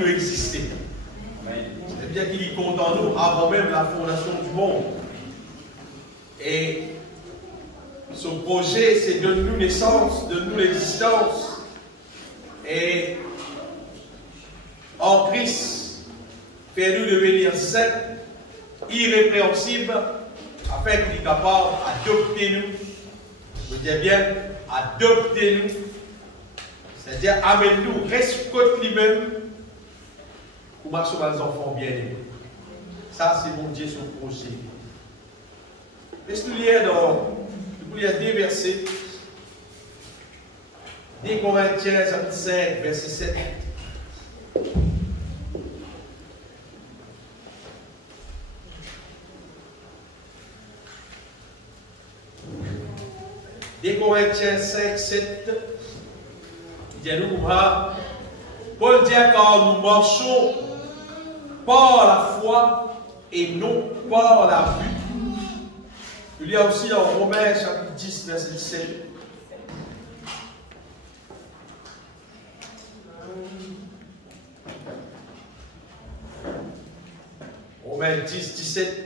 nous exister. C'est-à-dire qu'il y compte en nous avant même la fondation du monde. Et son projet, c'est de nous naissance, de nous l'existence. Et en Christ, faire nous devenir saints, irrépréhensibles, afin qu'il est capable d'adopter nous. Je dis bien, adopter nous. C'est-à-dire, amène-nous, reste côté lui-même, pour marcher dans les enfants bien-aimés. Ça, c'est mon Dieu, son projet. Laisse-nous lire deux versets. 2 Corinthiens, chapitre 5, verset 7. Des Corinthiens 5, 7. Il dit nous, Paul dit car nous marchons par la foi et non par la vue. Il y a aussi dans Romains chapitre 10, verset 17. Romains 10, 17.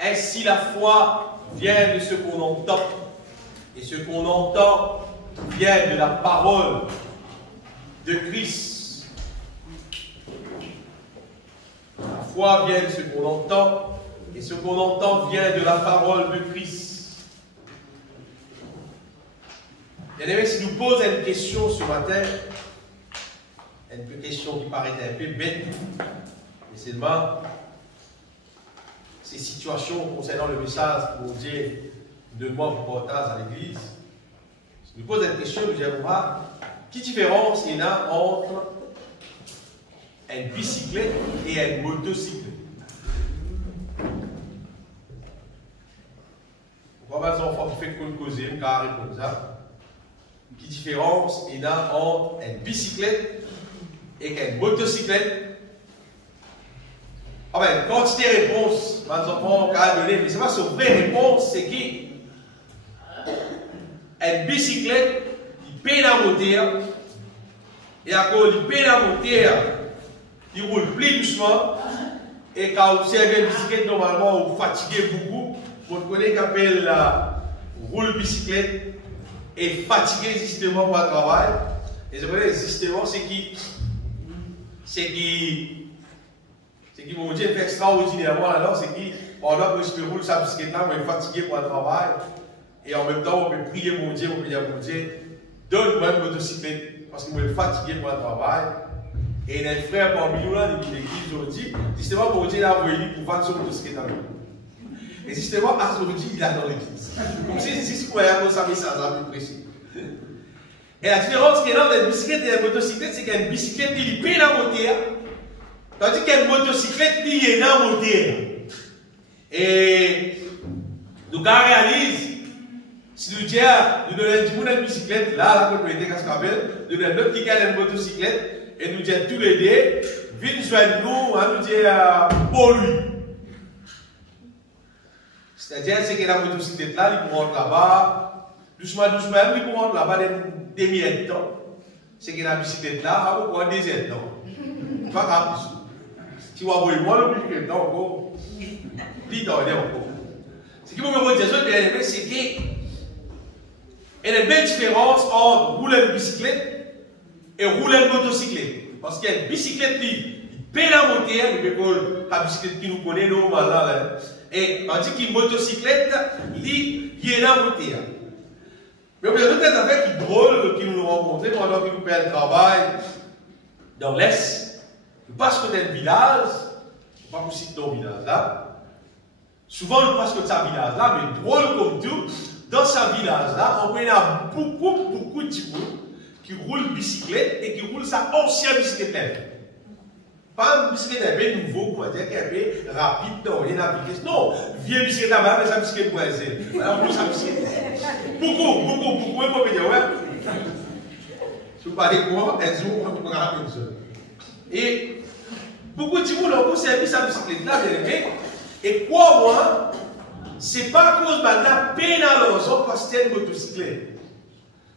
Ainsi la foi vient de ce qu'on entend, et ce qu'on entend vient de la parole de Christ. La foi vient de ce qu'on entend, et ce qu'on entend vient de la parole de Christ. Bien aimé, si nous posons une question ce matin, une question qui paraît un peu bête, mais seulement ces situations concernant le message pour dire donne-moi vos partages à l'église. Si nous posons une question, nous dirons quelle différence il y a entre une bicyclette et une motocyclette? Pourquoi pas les enfants qui font causer, car répondre ça? Quelle différence il y a entre une bicyclette et une motocyclette? Ah ben, quantité de réponses, les enfants ont donné, mais ce n'est pas une vraie réponse, c'est qui? Une bicyclette, il peine à monter, et à cause il peine à monter, il roule plus doucement, et quand vous servez une bicyclette, normalement, vous fatiguez beaucoup. Vous connaissez qu'on appelle roule bicyclette et fatigué justement pour le travail. Et je veux dire, justement, c'est qui mon Dieu fait extraordinairement là-dedans, c'est qui, pendant que je peux rouler sa bicyclette là, on est fatigué pour le travail. Et en même temps, on peut prier mon Dieu, on peut dire mon Dieu, donne-moi une motocyclette, parce que je suis fatigué pour le travail. Et il y a un frère parmi nous là, de l'église aujourd'hui, justement, mon Dieu a envoyé pour vendre son motocyclette avec nous. Et justement, aujourd'hui, il est dans l'église. Comme si ce qu'on a ça, mais ça a prêché. Et la différence qu'il y a dans une bicyclette et une motocyclette, c'est qu'une bicyclette, il peine à monter. Tandis qu'une motocyclette, il est dans le moteur. Et nous réalisons, si nous disons, nous donnons une bicyclette, là, la propriété Cascabel, nous donnons notre qui a une motocyclette, et nous disons tous les deux, viens joindre nous, nous disons pour lui. C'est-à-dire, c'est que la motocyclette là, il monte là-bas, doucement, doucement, il monte là-bas des milliers de temps. C'est que la bicyclette là, il prend des aides de temps. Pas grave. Si vous avez moins le bicyclette là encore, plus tard encore. Ce qui vous me dire, c'est qu'il y a une belle différence entre rouler une bicyclette et rouler une motocyclette. Parce qu'il y a une bicyclette qui paie la montée, la bicyclette qui nous connaît normalement. Et on dit qu'une motocyclette, il est la montée. Mais vous avez peut-être affaire qui drôle qui nous rencontrons pendant que nous faisons le travail dans l'Est. Nous passons côté d'un village, pas pour citer dans le village là. Souvent nous passons côté de ce village là, mais drôle comme tout, dans ce village là, on a beaucoup de gens qui roulent bicyclette et qui roulent sa ancienne bicyclette. Pas une bicyclette un peu nouveau, on va dire qu'un peu rapide, non, il y a une vitesse. Non, vieille bicyclette là-bas, mais sa bicyclette brésil. Voilà, pour sa bicyclette. Beaucoup, même pour me dire, ouais. Si vous parlez de moi, un jour, on peut regarder comme ça. Et beaucoup de gens ont servi sa bicyclette là, bien aimé. Et crois-moi, c'est pas à cause de la peine à l'ensemble parce que c'est une motocyclette.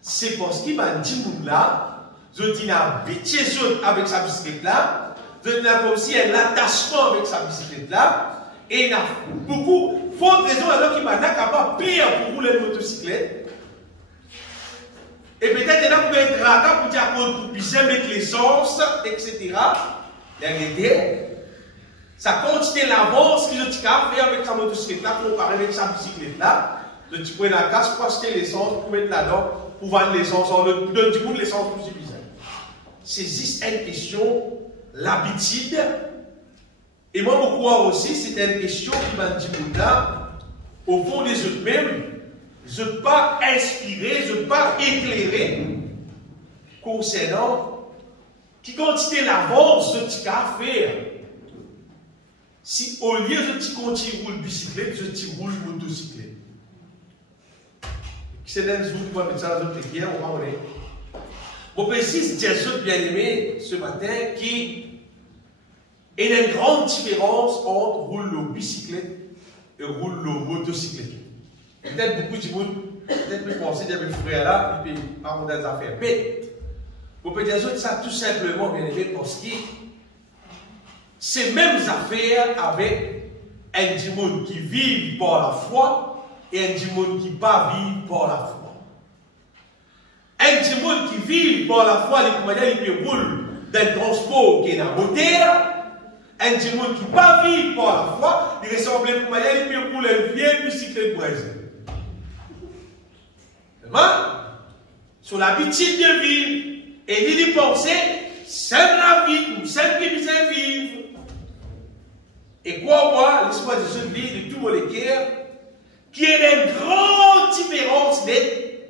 C'est parce qu'il m'a dit là, je dis habitué avec sa bicyclette là, je dis comme si un attachement avec sa bicyclette là, et il y a beaucoup, faute raison alors qu'il m'a capable de payer pour rouler une motocyclette. Et peut-être qu'il y a pour être raccord pour dire pour bien mettre l'essence, etc. La réalité, ça continue l'avance que je t'ai fait avec sa motocyclette là, comparé avec sa bicyclette là. Je t'ai pris la casse pour acheter l'essence, pour mettre là-dedans, pour vendre l'essence, on donne du coup l'essence plus suffisante. C'est juste une question, l'habitude. Et moi, je crois aussi, c'est une question qui m'a dit là, au fond des autres mêmes, je ne pas inspirer, je ne pas éclairer concernant qui quantité l'avance de ce à faire. Si au lieu de te continuer rouler bicyclette, je te roule motocyclette. C'est un jour qui va mettre ça dans notre guerre, on va voir. Bon, précise, Dieu bien aimé ce matin, qui est une grande différence entre rouler le bicyclette et rouler le motocyclette. Peut-être beaucoup de monde, peut-être plus penser qu'il y avait frère là, et puis pas des affaires. Mais, vous pouvez dire ça tout simplement, bien aimé, parce que ces mêmes affaires avec un monde qui vit par la foi et un monde qui ne pas vit par la foi. Un monde qui vit par la foi, il roule dans le transport qui est dans la moteur. Un monde qui ne pas vit par la foi, il ressemble pour moi, il peut rouler une vieille bicyclette Brésil. Sur l'habitude de vivre, et il y pensait, c'est la vie, ou c'est qui vient vivre. Et quoi, moi, l'espoir de ce vie de tout mon cœur, qui est une grande différence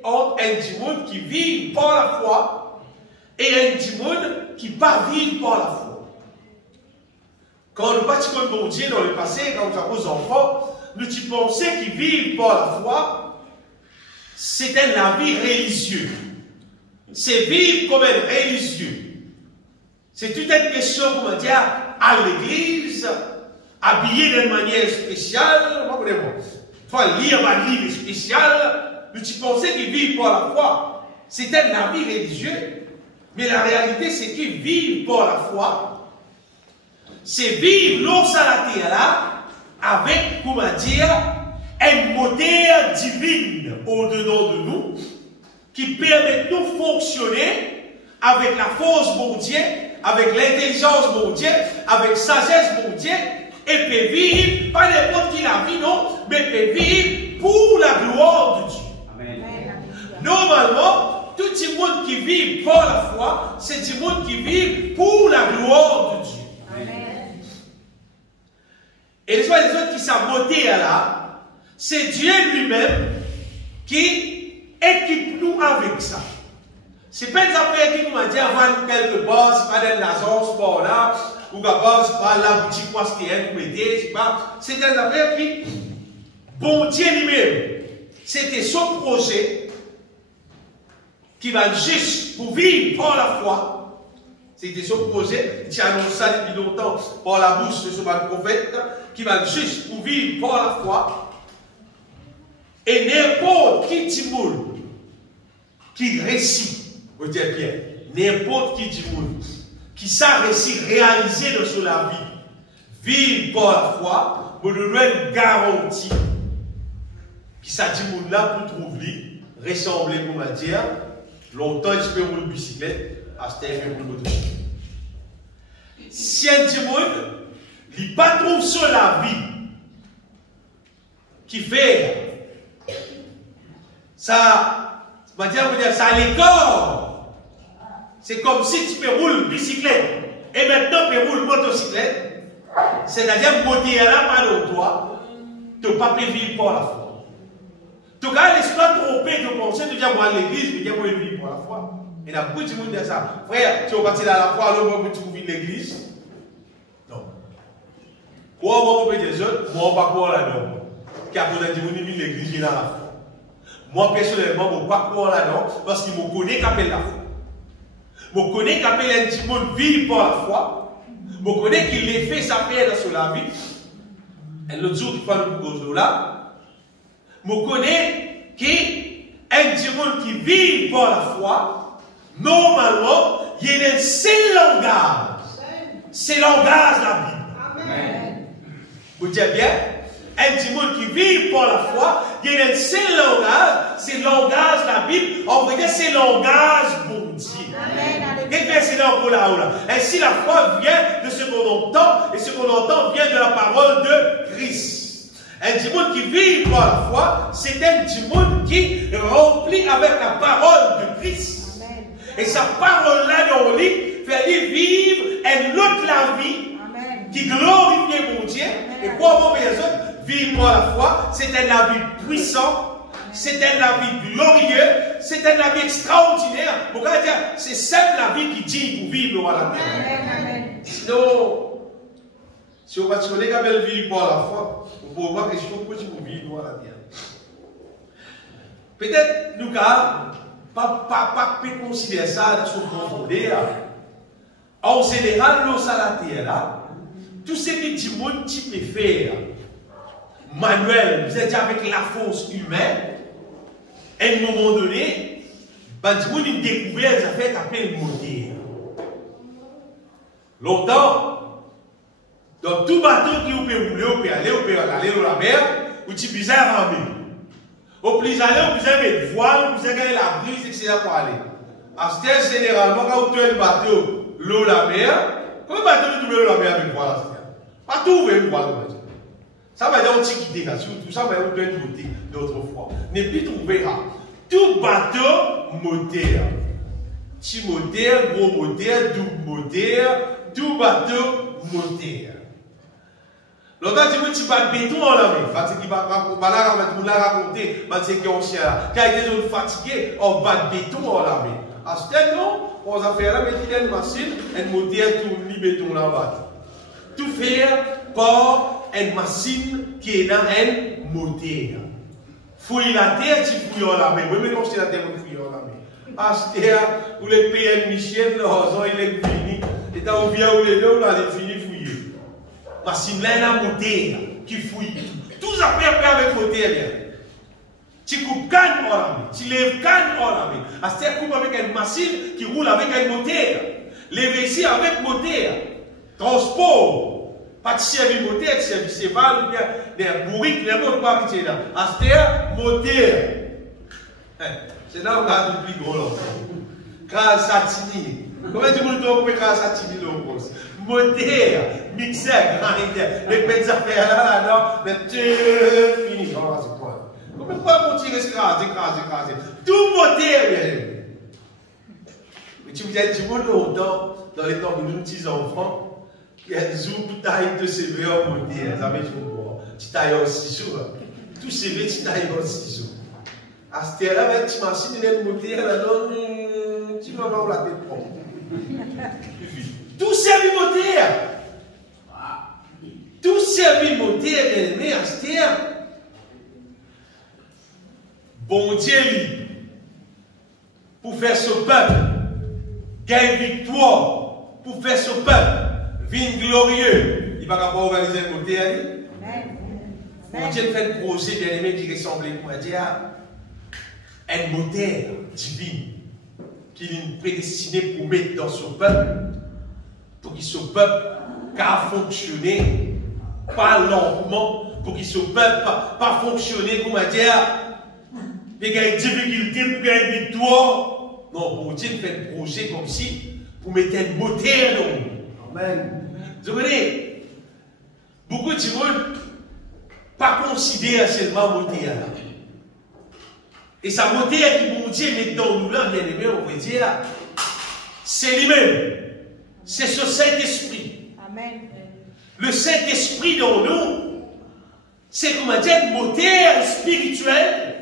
entre un monde qui vit par la foi et un monde qui ne pas vit par la foi. Quand nous pratiquons le bon Dieu dans le passé, quand nous avons aux enfants, nous pensons qu'ils vivent par la foi, c'était la vie religieuse. C'est vivre comme un religieux. C'est toute une question, comment dire, à l'église, habillé d'une manière spéciale, il faut lire un livre spécial, nous pensons qu'ils vivent par la foi. C'était la vie religieuse, mais la réalité c'est qu'ils vivent par la foi. C'est vivre l'eau à la terre là, avec, comment dire, un moteur divin au-dedans de nous, qui permet de nous fonctionner avec la force mondiale, avec l'intelligence mondiale, avec sagesse mondiale, et peut vivre, pas n'importe qui la vie, non, mais peut vivre pour la gloire de Dieu. Amen. Normalement, tout le monde qui vit par la foi, c'est du monde qui vit pour la gloire de Dieu. Amen. Et les autres qui s'abotent là, c'est Dieu lui-même qui équipe nous avec ça. C'est pas des affaires qui nous ont dit avant quelque part, c'est pas des agence par là, ou d'abord, c'est pas la boutique pour acheter un ou aider, c'est pas. C'est des affaires qui, bon Dieu lui-même, c'était son projet qui va juste pour vivre par la foi. C'était son projet, il a annoncé ça depuis longtemps par la bouche de ce prophète, qui va juste pour vivre par la foi. Et n'importe qui dit qui récit, vous dites bien, n'importe qui dit qui s'a réussi réaliser dans la vie, vivre par la foi, vous donnez une garantie qui s'a dit là pour trouver, ressembler pour me dire, longtemps je peux rouler une bicyclette, acheter un motocyclette. Si un dit il pas trouve sur la vie qui fait ça, ça à l'écart. C'est comme si tu peux rouler une bicyclette et maintenant tu peux rouler une motocyclette. C'est-à-dire que tu là pas de toi, tu n'as pas pu vivre par la foi. Tu cas, laisse-toi tromper de penser de dire moi à l'église, mais moi vivre par la foi. Et il y a beaucoup de monde qui dit ça. Frère, tu vas partir à la foi, alors moi tu trouves l'église. Non. Quoi, moi, on peut dire, moi, on va pas croire là-dedans. Car on a dit, on est mis l'église, il a la foi. Moi, personnellement, je ne vais pas croire là-dedans parce qu'il me connaît qu'appelle la foi. Je connais qu'appelle un petit monde vivre par la foi. Je connais qu'il a fait sa paix sur la vie. Et l'autre jour, il parle de cause là. Je connais qu'un petit monde qui vit par la foi, normalement, il y a un seul langage. C'est le langage de la Bible. Amen. Vous dites bien? Un petit monde qui vit par la foi, il y a un seul langage, c'est le langage de la Bible. En vrai, c'est le langage bon Dieu. Quel verset là pour là? Ainsi, la foi vient de ce qu'on entend, et ce qu'on entend vient de la parole de Christ. Un petit monde qui vit par la foi, c'est un petit monde qui remplit avec la parole de Christ. Amen. Et sa parole-là, dans le lit, fait vivre une autre la vie qui glorifie mon Dieu. Amen. Et pour moi, mes autres, vivre par la foi, c'est un avis puissant, c'est un avis glorieux, c'est un avis extraordinaire. Pourquoi dire, c'est simple la vie qui dit pour vivre à la terre. Sinon, si on va se connaître avec le vivre par la foi, on peut voir que je peux pour vivre à la terre. Peut-être nous pas considérer ça dans son profondeur. En général, l'eau à la terre là, tout ce que du monde tu peux faire. Manuel, vous êtes avec la force humaine, à un moment donné, ben, du monde a découvert, ça fait appel moteur. Longtemps, dans tout bateau qui vous peut rouler, vous pouvez aller dans la mer, vous avez besoin de ramer. Au plus aller, vous avez mettre voile, vous avez gagné la brise, etc. pour aller. À ce temps, généralement, quand vous avez un bateau, l'eau, la mer, comment bateau vous trouvez l'eau, la mer avec voile à ce temps? Pas tout, vous avez une voile. Ça va être antiquité, tout ça va être d'autres d'autrefois. Mais puis trouver tout bateau moteur. Petit moteur, gros moteur, double moteur, tout bateau moteur. Longtemps, tu me dis pas de béton en la main. Parce qu'il va raconter, parce qu'il est ancien, qui a été fatigué, on bat de béton en la main. À ce temps, non, on va faire là, mais il y a une machine, un moteur, tout le béton là-bas. Tout faire par une machine qui est dans un moteur. Fouille la terre, tu fouilles en la main. Oui, mais quand c'est la terre, vous fouillez en la main. À ce terre, où les pays Michel, le horizon, il est fini. Et quand on vient où les deux, là, il est fini fouiller. Machine là, il y a un moteur qui fouille. Tout ça fait avec le moteur. Tu coupes canne en la main. Tu lèves canne en la main. À ce terre, coupe avec une machine qui roule avec un moteur. Lève ici avec moteur. Transport. Pas de service moteur, de service cheval, des bourriques, des mots pas qui là. Astéa, moteur. C'est là où on a le plus gros là. Grâce à Tini. Comment tu veux trouver grâce à Tini là moteur, mixeur, grinder. Les petites affaires là, mais fini. Voilà, c'est quoi. Comment pas continuer à écraser. Tout moteur, mais tu vous as dit longtemps, dans les temps de nos petits enfants, il y a des jours où tu as de CV en moteur, tu tailles en ciseaux. Tout CV, tu tailles en ciseaux. À ce terre-là, tu machines, il y a une moteur, là-dedans, tu vas avoir la tête propre. Tout service moteur. Tout service moteur, mais à ce terre, bon Dieu, pour faire ce peuple, gagner victoire, pour faire ce peuple, vin glorieux, il va pas organiser un moteur. Mon Dieu fait un projet bien aimé qui ressemble à dire un moteur divin qu'il est prédestiné pour mettre dans son peuple, pour qu'il soit peuple car fonctionner pas lentement, pour qu'il soit peuple pas fonctionner comme dire il y a une difficulté pour gagner une victoire. Non, mon Dieu fait un projet comme si pour mettre un moteur dans nous. Amen. Vous voyez, beaucoup de monde pas considéré seulement moteur. Et sa moteur qui mon Dieu met dans nous là, bien aimé, on peut dire, c'est lui-même. C'est ce Saint-Esprit. Amen. Le Saint-Esprit dans nous, c'est comme un moteur spirituel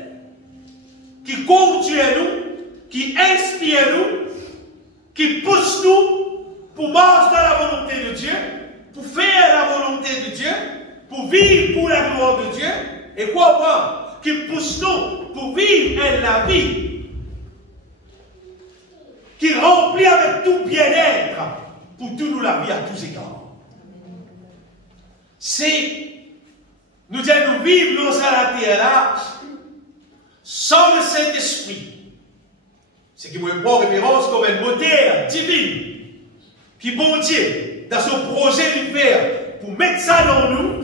qui conduit à nous, qui inspire nous, qui pousse nous pour marcher dans la volonté de Dieu, pour faire la volonté de Dieu, pour vivre pour la gloire de Dieu, et quoi pas, qui pousse nous pour vivre la vie, qui remplit avec tout bien-être, pour tout nous la vie à tous égards. Si nous allons vivre dans la terre là, sans le Saint-Esprit, Ce qui me prend référence comme un moteur divin qui bon Dieu dans son projet d'univers pour mettre ça dans nous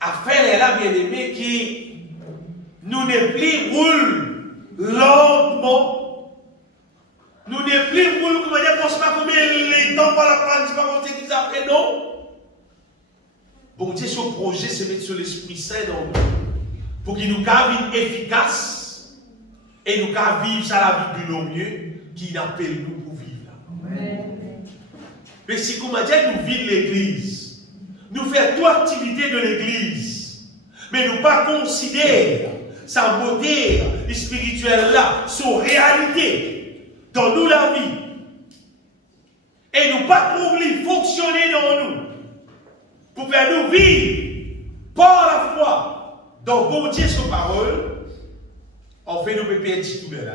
afin elle a bien aimé qui nous n'est plus roule lentement nous n'est plus roule comment dire pense pas combien les temps par la prendre c'est pas comme ça qu'ils après non bon Dieu son projet se met sur l'Esprit Saint dans nous pour qu'il nous garde efficace et nous garde vivre ça la vie de mieux qu'il appelle nous pour vivre là. Amen. Mais si comme Dieu nous vivons l'église nous faisons toute activité de l'église mais nous pas considérer sa beauté spirituelle là son réalité dans nous la vie et nous pas pour lui fonctionner dans nous pour faire nous vivre par la foi dans bon Dieu son parole, on fait nous perdre tout bien là.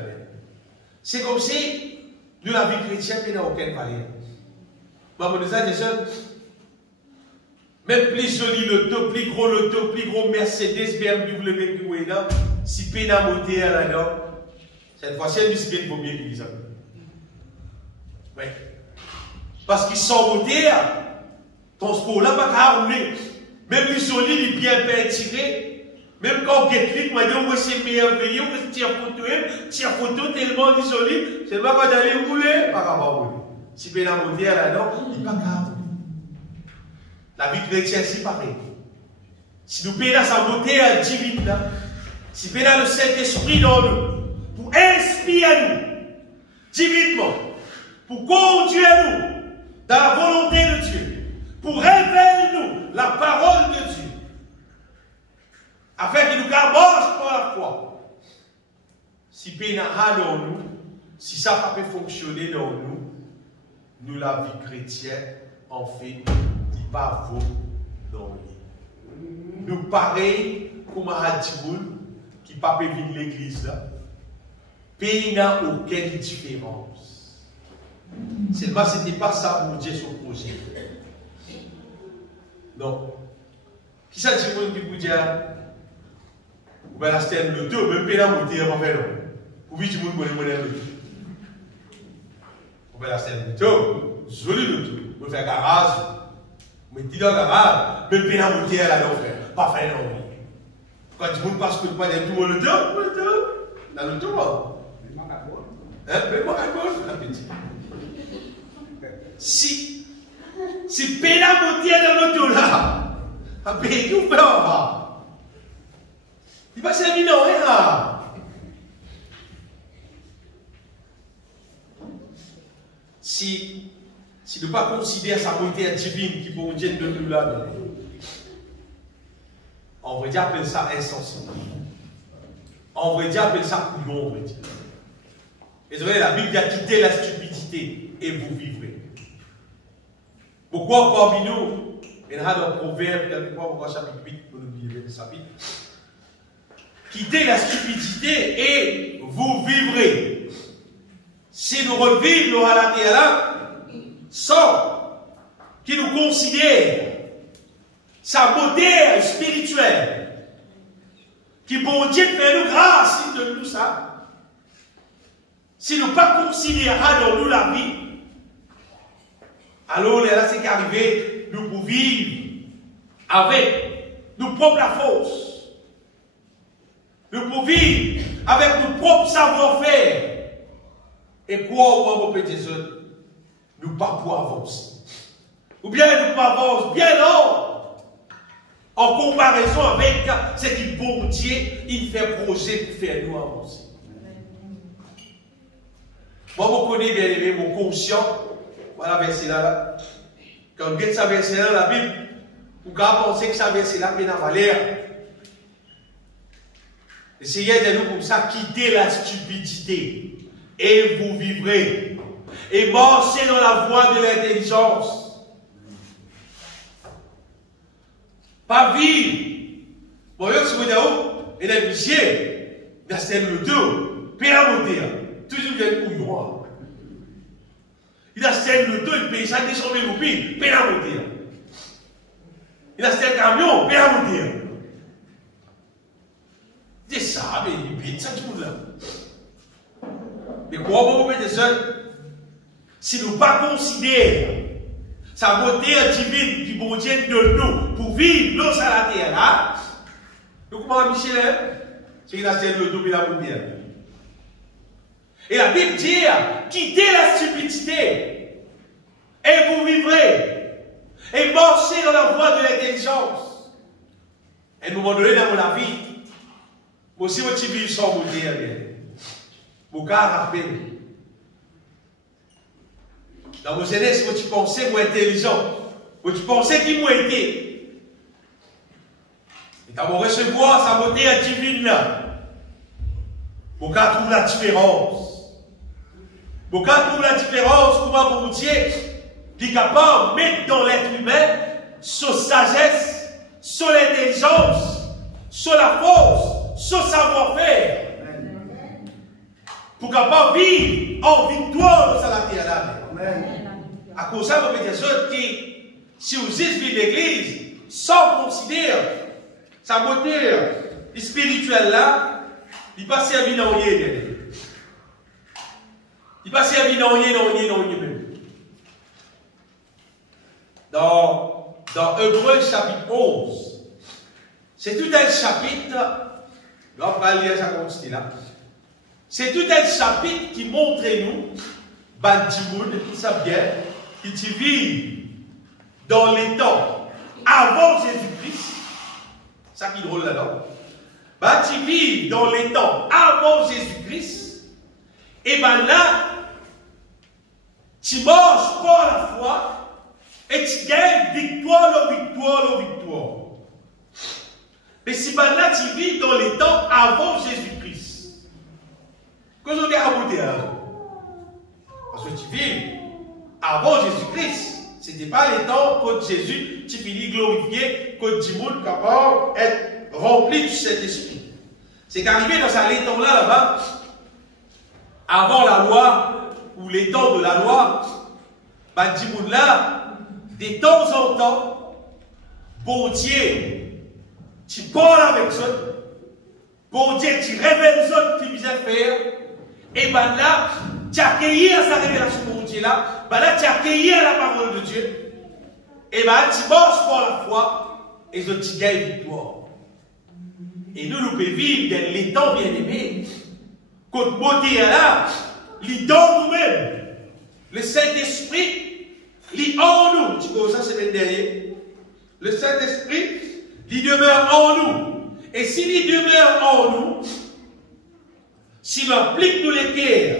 C'est comme si nous la vie chrétienne n'a aucune valeur. Maman nous a dit même plus joli l'auto, plus gros Mercedes, BMW, plus là, si pénal moteur là-dedans, cette fois-ci, il faut bien qu'il oui. Parce qu'ils sont moteur. Ton sport là, pas rouler. Même les solides, il est bien peinturé. Même quand on get click, moi, c'est merveilleux, on tire photo tellement isolé. C'est pas quand d'aller rouler, pas capable rouler. Si tu es dans le moteur là-dedans, il n'est pas capable. La vie chrétienne, c'est pareil. Si nous payons dans sa beauté divine, là, si nous payons dans le Saint-Esprit dans nous, pour inspirer nous, divinement, pour conduire nous dans la volonté de Dieu, pour révéler nous la parole de Dieu, afin que nous marche par la foi. Si pénal dans nous, si ça ne peut pas fonctionner dans nous, nous la vie chrétienne, en fait, dit pas vaut dans nous. Nous pareil comme un Hadjiboul qui ne peut pas venir l'église là. Pays n'a aucune différence. Seulement, ce n'était pas ça pour Dieu son projet. Donc, qui ça dit qui vous dit ou bien la stèle le deux, même pas la monter avant faire non. Ou bien tu vous connaissez le deux. Ou bien la stèle le deux, joli le deux. Vous faire garage, vous mettez dans le garage, même pas la monter là non frère, pas faire non. Quand tu vous passe que tu parles tout le deux, dans le deux. Hein, mais moi la petite. Si pénal monter dans le deux là, à payer tout faire. Il va servir non, hein? Si nous ne pas considérer sa beauté divine qui peut dire de nous là, on va dire appeler ça insensé. On va dire appeler ça couillon, on va dire. Et vous voyez, la Bible dit à quitter la stupidité et vous vivrez. Pourquoi parmi nous, il y a dans le Proverbe, quelque part, on voit chapitre 8, vous n'oubliez pas le chapitre. Quittez la stupidité et vous vivrez. Si nous revivons à la terre là, sans qu'il nous considère sa beauté spirituelle, qui bon Dieu fait nous grâce de tout ça, si nous ne pas considérer dans nous la vie, alors là c'est qu'arrivé, nous pouvons vivre avec nos propres forces. Nous pouvons vivre avec nos propres savoir-faire. Et quoi, mon petit jeune, nous ne pas pour avancer. Ou bien nous pas avancer bien non. En comparaison avec ce qui bon Dieu, il fait projet pour faire nous avancer. Moi, je connais bien aimé mon conscient. Voilà, verset là. Quand on regarde ça verset là, la Bible, vous pouvez penser que ça verset là, il n'a pas l'air. Essayez de nous comme ça, quitter la stupidité et vous vivrez. Et marchez dans la voie de l'intelligence. Pas vivre. Bon, si vous dites, il est vicié, il a le dos, père monter, toujours bien couillon. Il a le dos, il paye 100 000 roupies, père monter. Il a le camion, père monter. C'est ça, mais il est ça tout le monde là. Mais comment vous mettez ça? Si nous ne pas considérer sa beauté divine qui bon Dieu de nous pour vivre dans la terre là, nous comment Michel, c'est qu'il a fait le double la boubière. Et la Bible dit, quittez la stupidité et vous vivrez et marchez dans la voie de l'intelligence. Et à un moment donné dans la vie, aussi votre vie sans beauté, vous rappelez. Dans vos jeunesse, vous pensez moins intelligent, vous pensez qui m'a été. Et quand vous recevez sa beauté divine là, vous trouvez la différence. Vous trouvez la différence, comment vous dire, qui est capable de mettre dans l'être humain sa sagesse, son intelligence, son la force, son savoir-faire. Pour capable de vivre en victoire dans la terre là. À cause de ça, vous mettez ça qui, si vous vivez l'église, sans considérer sa beauté spirituelle là, il passe à vie dans rien. Il passe à vie dans rien même. Dans Hébreux chapitre 11, c'est tout un chapitre, on va lire ça comme c'est là. C'est tout un chapitre qui montre nous, Bantimoun, ça bien, qui vit dans les temps avant Jésus-Christ, ça qui est drôle là-dedans, qui vit dans les temps avant Jésus-Christ, et bien là, tu marches par la foi et tu gagnes victoire. Mais si ben là, tu vis dans les temps avant Jésus-Christ, qu'est-ce qu'on a à là? Parce que tu vis avant Jésus-Christ. Ce n'était pas les temps quand Jésus, tu finis glorifié, quand du monde capable d'être rempli de cet esprit. C'est qu'arrivé dans ces temps-là, là-bas, avant la loi, ou les temps de la loi, ben, du monde là, de temps en temps, bon Dieu, tu parles avec eux, bon Dieu, tu révèles eux ce qu'ils devaient faire, et ben là, tu accueillis sa révélation de Dieu là, ben là tu accueillis la parole de Dieu, et ben tu marches par la foi, et tu gagnes victoire. Et nous pouvons vivre dans les temps bien-aimés, quand beauté est là, il dans nous-mêmes, le Saint-Esprit, il en nous, tu vois ça c'est le dernier, le Saint-Esprit, il demeure en nous, et s'il demeure en nous, s'il implique nous les cœurs,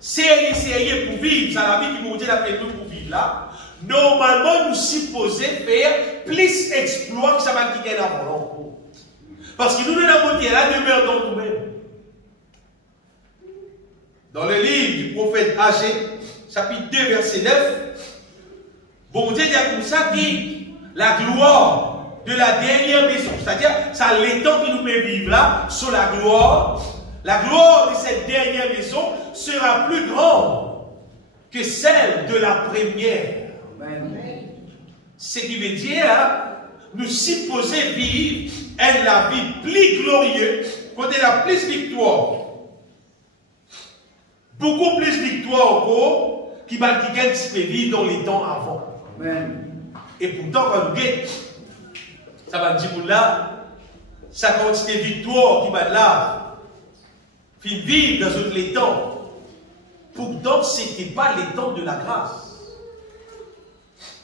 sérieux pour vivre, ça la vie qui nous dit la paix pour vivre là, normalement nous supposons faire plus exploits que ça va qui gagne avant. Parce que nous, la beauté, elle demeure dans nous-mêmes. Dans le livre du prophète Agé, chapitre 2, verset 9, bon Dieu dit comme ça, dit la gloire de la dernière maison, c'est-à-dire, ça l'étang qui nous met vivre là, sur la gloire de cette dernière maison sera plus grande que celle de la première. Amen. Ce qui veut dire, nous supposer vivre la vie plus glorieuse, quand elle a plus victoire. Beaucoup plus victoire encore, qui va vivre dans les temps avant. Amen. Et pourtant, quand nous guettons, ça va dire là, sa quantité de victoire qui va là, qui vivent dans tous les temps. Pourtant, ce n'était pas les temps de la grâce.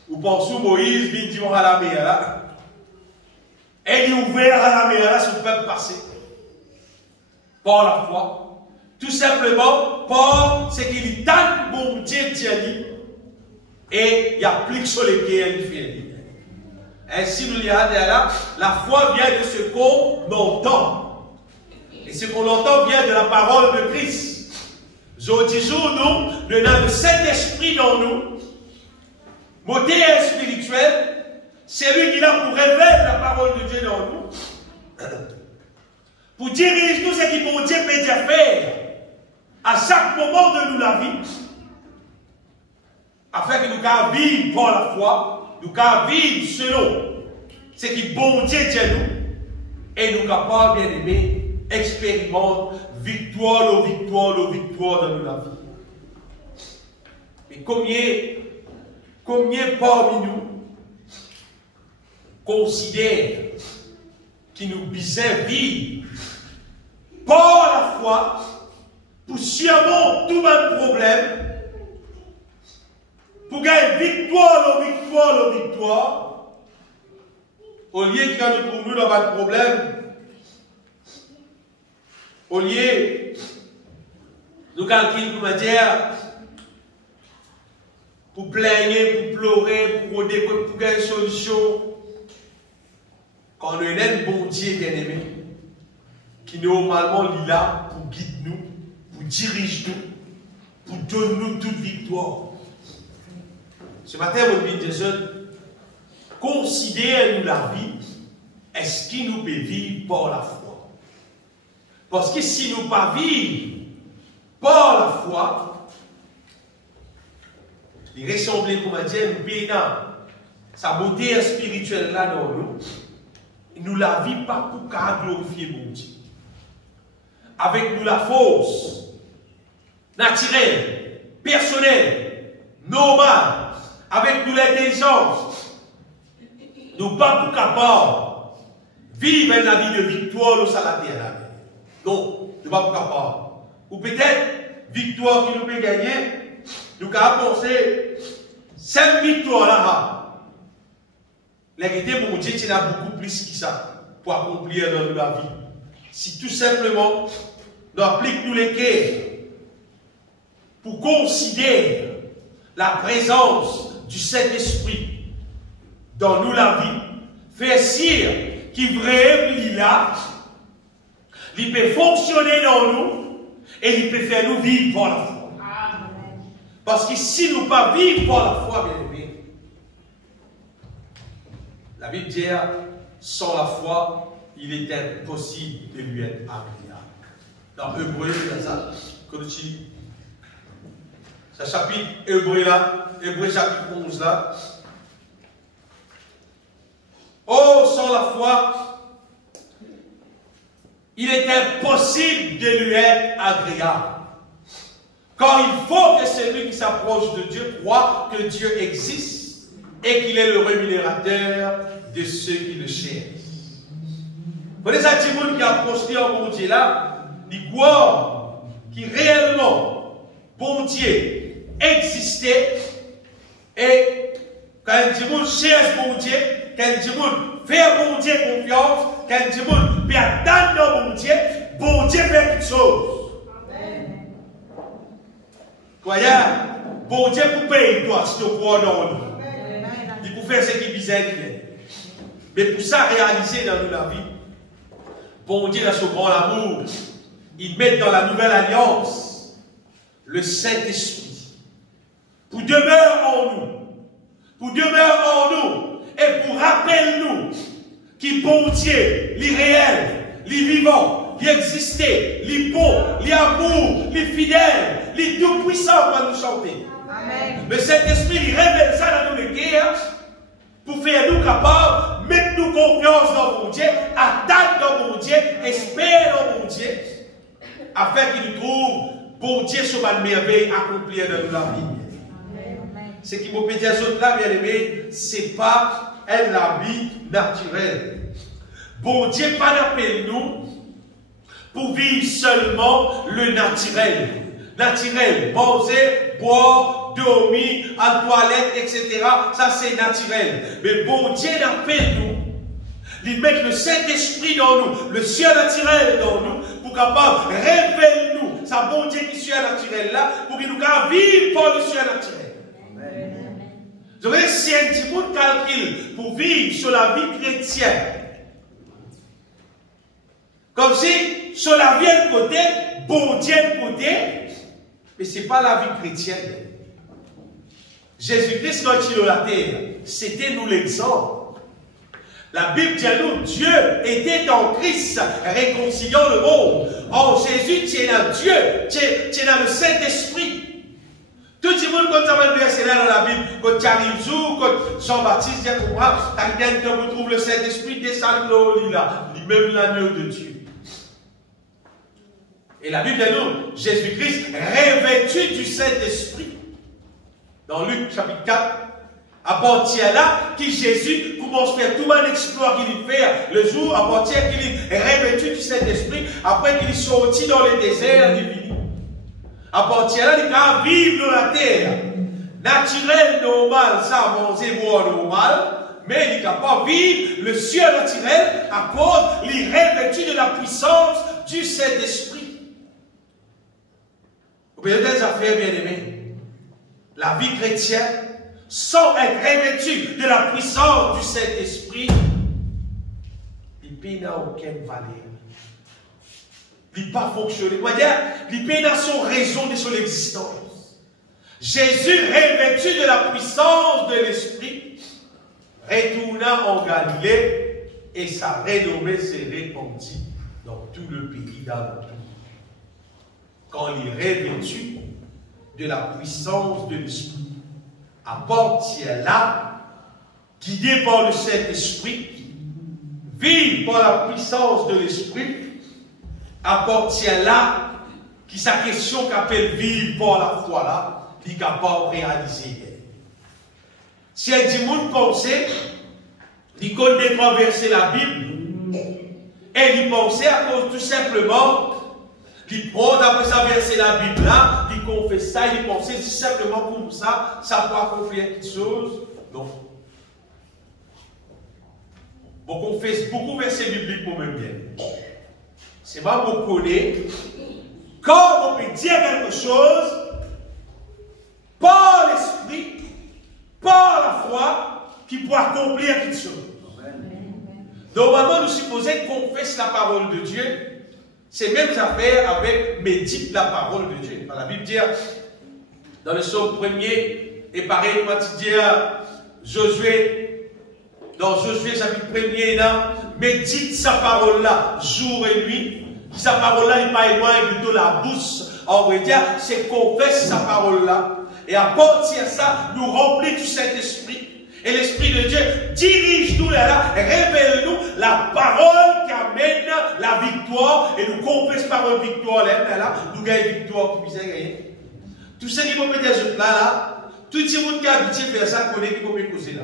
Vous pensez Moïse vient à la mer là. Elle est ouverte à la mer là sur le peuple passé. Par la foi. Tout simplement par ce qu'il tente bon Dieu dit. Et il y a plus sur lesquels il fait. Ainsi nous y a là, la foi vient de ce qu'on entend. Et ce qu'on entend vient de la parole de Christ. Disons nous avons le Saint-Esprit dans nous. Moteur spirituel, c'est lui qui là pour révéler la parole de Dieu dans nous. Pour diriger nous ce qui bon Dieu peut dire faire à chaque moment de nous la vie. Afin que nous puissions vivre par la foi, nous puissions vivre selon ce qui bon Dieu dit nous, et nous capables bien aimer expérimente victoire au victoire dans la vie. Et combien parmi nous considèrent qu'il nous bisait vivre par la foi pour surmonter tout même problème, pour gagner victoire, au lieu qu'il y a pour nous dans votre problème, au lieu de calculer pour dire, pour plaigner, pour pleurer, pour gagner une solution, quand on a un bon Dieu bien-aimé, qui normalement est là pour guider nous, pour diriger nous, pour donner nous toute victoire. Ce matin, mon bien Jésus, considère-nous la vie, est-ce qu'il nous peut vivre par la foi? Parce que si nous ne pas vivre par la foi, il ressemble, comme dire, nous payons sa beauté spirituelle là dans nous. Nous la vivons pas pour glorifier mon Dieu. Avec nous la force naturelle, personnelle, normale, avec nous l'intelligence, nous pas pour capables de vivre la vie de victoire au salataire. Non, nous pas pour capables. Ou peut-être, victoire qui nous peut gagner, nous avons pensé 5 victoires là. La vérité, mon Dieu, tu as beaucoup plus que ça pour accomplir dans la vie. Si tout simplement, nous appliquons les cœurs pour considérer la présence du Saint-Esprit dans nous la vie, faire sûr qu'il vraiment est là, il peut fonctionner dans nous et il peut faire nous vivre par la foi. Amen. Parce que si nous ne pas vivre par la foi, bien aimé, la Bible dit, sans la foi, il est impossible de lui être agréable. Dans Hébreu, il y a ça. Ça chapitre Hébreu là, Hébreu chapitre 11 là. Oh, sans la foi, il est impossible de lui être agréable. Quand il faut que celui qui s'approche de Dieu croit que Dieu existe et qu'il est le rémunérateur de ceux qui le cherchent. Vous voyez ça, Timoun qui a posté en bon Dieu là, il croit qui réellement, bon Dieu, existait, et quand Timoun cherche bon Dieu, quand Timoun fait bon Dieu confiance, quand Timoun peut attendre bon Dieu fait quelque chose. Amen. Croyez, bon Dieu pour payer toi si tu crois dans nous. Il peut faire ce qui bizarre. Mais pour ça, réaliser dans nous la vie, bon Dieu, dans son grand amour, il met dans la nouvelle alliance le Saint-Esprit pour demeurer en nous, et pour rappeler nous qu'il bon Dieu, l'irréel, l'ivivant, l'existé, l'hypo, l'amour, les fidèles, les tout puissants va nous chanter. Amen. Le Saint-Esprit, il révèle ça dans nos guerres pour faire nous capables, mettre nous confiance dans mon Dieu, attendre dans mon Dieu, espérer dans mon Dieu, afin qu'il nous trouve, bon Dieu, sur ma merveille accomplie dans la vie. Ce qui me peut dire là, bien aimé, ce n'est pas la vie naturelle. Bon Dieu, pas d'appel nous pour vivre seulement le naturel. Naturel, manger, boire, dormir, à la toilette, etc. Ça, c'est naturel. Mais bon Dieu appelle nous. Il met le Saint-Esprit dans nous, le surnaturel dans nous, pour capable révéler nous, sa bon Dieu qui est surnaturel là, pour qu'il nous vive par le surnaturel. Je veux dire, si un petit monde calcule pour vivre sur la vie chrétienne, comme si sur la vie de côté, bon Dieu de côté, mais ce n'est pas la vie chrétienne. Jésus-Christ, quand il est sur la terre, c'était nous l'exemple. La Bible dit à nous, Dieu était en Christ, réconciliant le monde. En Jésus, tu es dans Dieu, tu es dans le Saint-Esprit. Tout le monde, quand tu as versé là dans la Bible, quand tu arrives où, quand Jean-Baptiste dit pour moi, tu retrouves le Saint-Esprit descendre là, lui-même l'agneau de Dieu. Et la Bible dit, Jésus-Christ revêtu du Saint-Esprit. Dans Luc chapitre 4, à partir là, que Jésus commence à faire tout un exploit qu'il fait le jour, à partir qu'il est revêtu du Saint-Esprit, après qu'il est sorti dans le désert divin. À partir là, il va vivre dans la terre. Naturel, normal, ça, manger, boire, normal. Mais il est capable de vivre le ciel naturel à cause il est revêtu de la puissance du Saint-Esprit. Vous pouvez des affaires bien aimées. La vie chrétienne, sans être revêtu de la puissance du Saint-Esprit, il n'a aucune valeur. Il n'a pas fonctionné. Il n'a son raison de son existence. Jésus, revêtu de la puissance de l'Esprit, retourna en Galilée et sa renommée s'est répandue dans tout le pays d'alentour. Quand il est revêtu de la puissance de l'Esprit, à partir là, guidé par le Saint-Esprit, vivre par la puissance de l'Esprit, à partir là, qui sa question qu'appelle vivre par la foi là, il est capable de réaliser. Si un monde pensait, il connaît traverser la Bible, et il pensait à cause tout simplement, il prend d'après ça verser la Bible là, il confesse ça, il pensait tout simplement pour ça, ça peut accomplir quelque chose. Non. On confesse beaucoup de versets bibliques pour même bien. C'est pas pour connaître. Quand on peut dire quelque chose, par l'esprit, par la foi, qui peut accomplir quelque chose. Normalement, nous supposons qu'on confesse la parole de Dieu. C'est même affaire avec médite la parole de Dieu. La Bible dit, dans le psaume 1er, et pareil, quand il dit Josué, dans Josué chapitre 1er, là, médite sa parole là, jour et nuit. Sa parole là, il n'est pas loin, plutôt la bouche. En vrai dire, c'est confesse sa parole là. Et à partir de ça, nous remplit du Saint-Esprit. Et l'Esprit de Dieu dirige-nous là, révèle-nous la parole qui amène la victoire. Et nous confesse parole victoire là, nous gagnons victoire pour puisse gagner. Tout ce qui peut dire ce là, tout le monde qui a habitué à faire ça connaît qui peut causer là.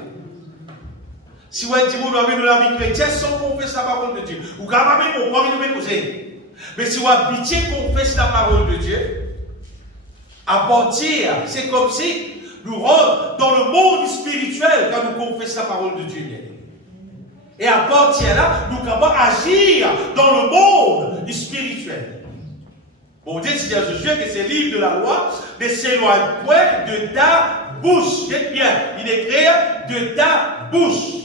Si vous avez dit, vous avez la vie chrétienne sans confesser la parole de Dieu, vous avez comprendre qui peut causer. Mais si vous habituez à confesser la parole de Dieu, à partir, c'est comme si nous rentrons dans le monde spirituel quand nous confessons la parole de Dieu. Et à partir de là, nous pouvons agir dans le monde spirituel. Bon Dieu dit à Josué que c'est le livre de la loi ne s'éloigne point de ta bouche. Dites bien, il est créé de ta bouche.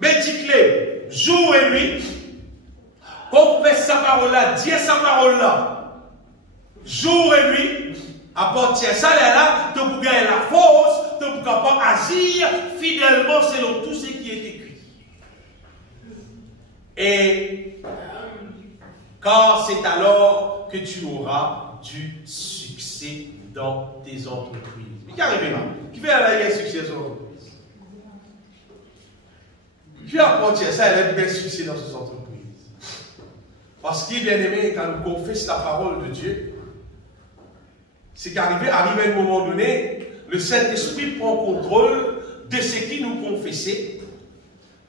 Médite-le jour et nuit. Confesse sa parole là, dis sa parole là. Jour et nuit. À partir de ça, là, tu peux gagner la force, tu peux agir fidèlement selon tout ce qui est écrit. Et car c'est alors que tu auras du succès dans tes entreprises. Qui arrive là? Qui fait un succès dans ses entreprises? Qui a partir de ça, elle a du succès dans ses entreprises. Parce qu'il est bien aimé, quand nous confessons la parole de Dieu, c'est qu'arrivé à un moment donné, le Saint-Esprit prend contrôle de ce qui nous confessait.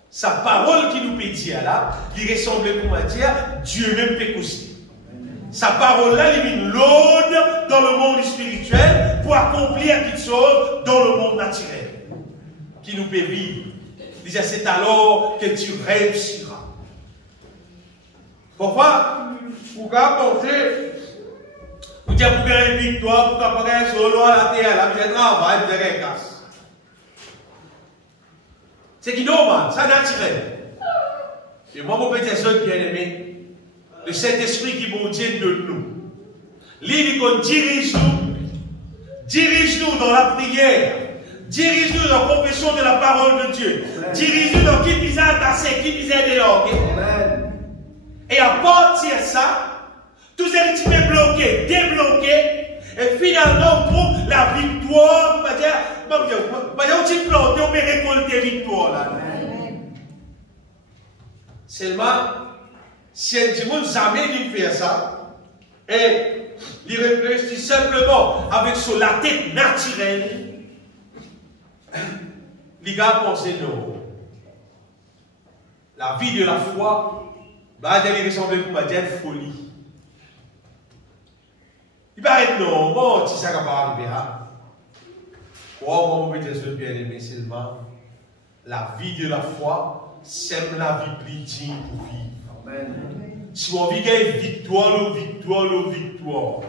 Sa parole qui nous peut dire là, il ressemblait pour dire, Dieu même peut aussi. Sa parole là, il vient l'aune dans le monde spirituel pour accomplir quelque chose dans le monde naturel. Qui nous peut vivre. Il disait, c'est alors que tu réussiras. Pourquoi? Pour penser. Vous dites, pour gagner une victoire, pour gagner un solo à la terre, là, vous avez un travail, vous avez un casse. C'est qui normal, c'est naturel. Et moi, mon petit soeur bien aimé, le Saint-Esprit qui vous dit de nous, lui, il dirige-nous dans la prière, dirige-nous dans la confession de la parole de Dieu, dirige-nous dans qui bizarre d'assez, qui bizarre de l'or. Et à partir de ça, tous ces rythmes bloqués, débloqués, et finalement on trouve la victoire. On va dire, on peut planter, on peut récolter victoire là. Seulement, Si un dimanche jamais il fait ça, et il réfléchit simplement avec la tête naturelle, les gars pensent non. La vie de la foi, bah, elle ressemble à une folie. Il va être non, bon, si ça va arriver. Oh, mon petit bien-aimé, seulement, la vie de la foi, c'est la vie plus digne pour vivre. Amen. Si on vit une victoire, victoire,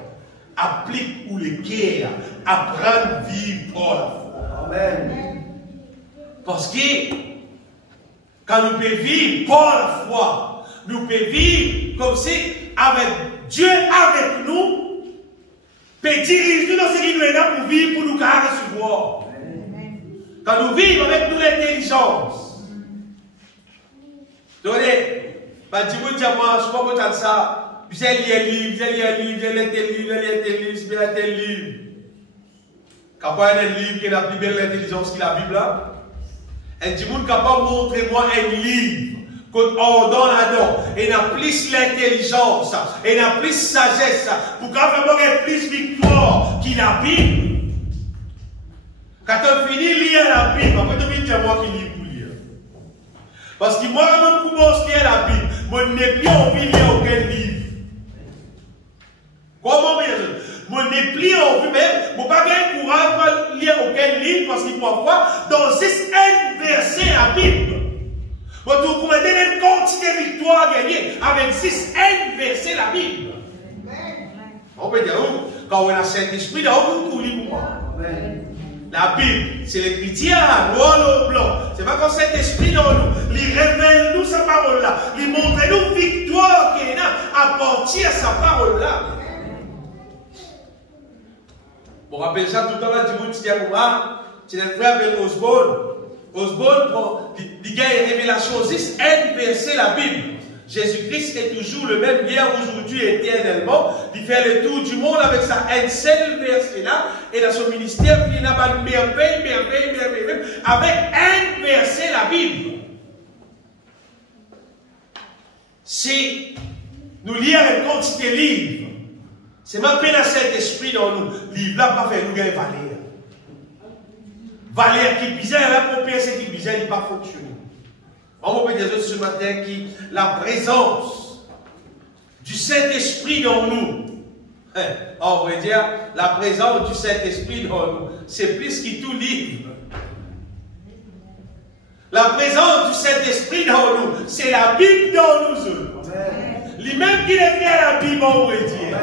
applique ou les guerres, apprendre à vivre par la foi. Amen. Parce que, quand nous pouvons vivre par la foi, nous pouvons vivre comme si, avec Dieu avec nous, peut diriger nous dans ce qui nous est là pour vivre, pour nous recevoir. Quand nous vivons avec nous l'intelligence. Donc, dis-moi, je ne sais pas ça. Vous allez lire un livre, vous allez lire un livre, vous allez lire tel livre, vous allez lire tel livre, vous allez lire tel livre. Quand il y a un livre qui a plus belle l'intelligence que la Bible, là, et dis-moi, capable de montrer-moi un livre qu'on ordonne à nous, et n'a plus l'intelligence, et n'a plus sagesse, pour qu'avoir plus victoire qu'il la Bible. Quand on finit de lire la Bible, après tu viens moi qui lis pour lire. Parce que moi, quand je commence à lire la Bible, je n'ai plus envie de lire aucun livre. Comment je n'ai plus envie, même, je n'ai pas bien courage de lire aucun livre, parce que parfois, dans juste un verset la Bible, vous pouvez donner une quantité de victoire gagnée avec 6 verset la Bible. On peut dire, quand on a Saint-Esprit, on peut lire pour moi. La Bible, c'est l'écriture, noir ou blanc. C'est pas quand Saint-Esprit dans nous, il révèle nous sa parole-là, il montre nous victoire qu'il y a à partir de sa parole-là. On rappelle ça tout à l'heure, c'est un frère appelé Osborne. Osborne, il y a une révélation 6, verset la Bible. Jésus-Christ est toujours le même hier, aujourd'hui, éternellement. Il fait le tour du monde avec ça, un seul verset là. Et dans son ministère, il a pas de merveille, avec un verset la Bible. Si nous lisons une quantité de livres, c'est ma peine à cet esprit dans nous. Livre là, pas fait nous gagner valeur. Valeur qui est bizarre, la propriété qui est bizarre, il n'a pas fonctionné. On peut dire ce matin que la présence du Saint-Esprit dans nous, on va dire, la présence du Saint-Esprit dans nous, c'est plus que tout livre. La présence du Saint-Esprit dans nous, c'est la Bible dans nous autres. Lui-même qui est fait à la Bible, on va dire.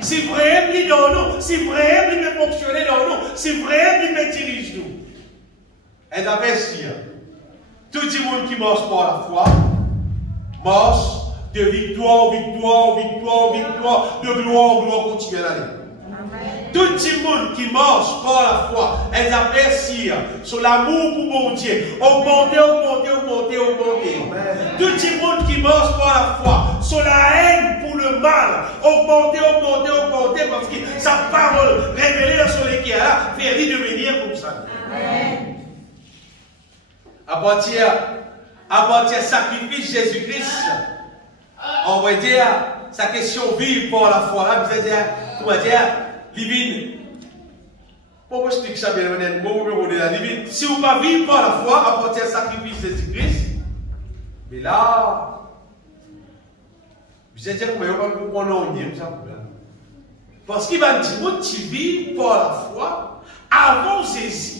C'est vrai, il est dans nous, c'est vrai, il peut fonctionner dans nous, c'est vrai, il peut diriger nous. Et d'investir. Tout le monde qui marche par la foi, marche de victoire, de gloire en gloire, continue à aller. Tout le monde qui marche par la foi, elles apprécient sur l'amour pour mon Dieu, augmenter. Tout le monde qui marche par la foi, sur la haine pour le mal, augmenter, parce que sa parole révélée sur les qui a fait devenir comme ça. Amen. À partir du sacrifice de Jésus-Christ, on va dire, sa question vive pour la foi. Là, vous allez dire, comment dire, divine. Pourquoi je explique ça bien, divine? Si vous ne pas vivre par la foi, à partir du sacrifice de Jésus-Christ, mais là, vous allez dire, comment vous comprenez ça? Parce qu'il va dire, tu vis par la foi, avant Jésus.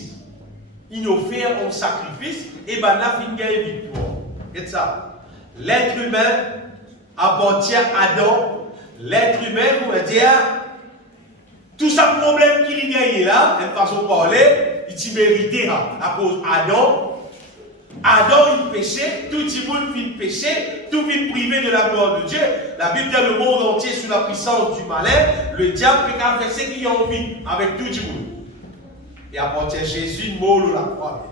Il nous fait un sacrifice et ben là, il y a une victoire. Et ça, l'être humain appartient à Adam. L'être humain, on va dire, tout ça problème qu'il y a là, de façon de parler, il méritait à cause d'Adam. Adam, il péchait, tout le monde vit péché, tout vit privé de la gloire de Dieu. La Bible dit le monde entier sous la puissance du malin, le diable peut faire ce qu'il a envie avec tout le monde. Et à partir de Jésus, mort la croix.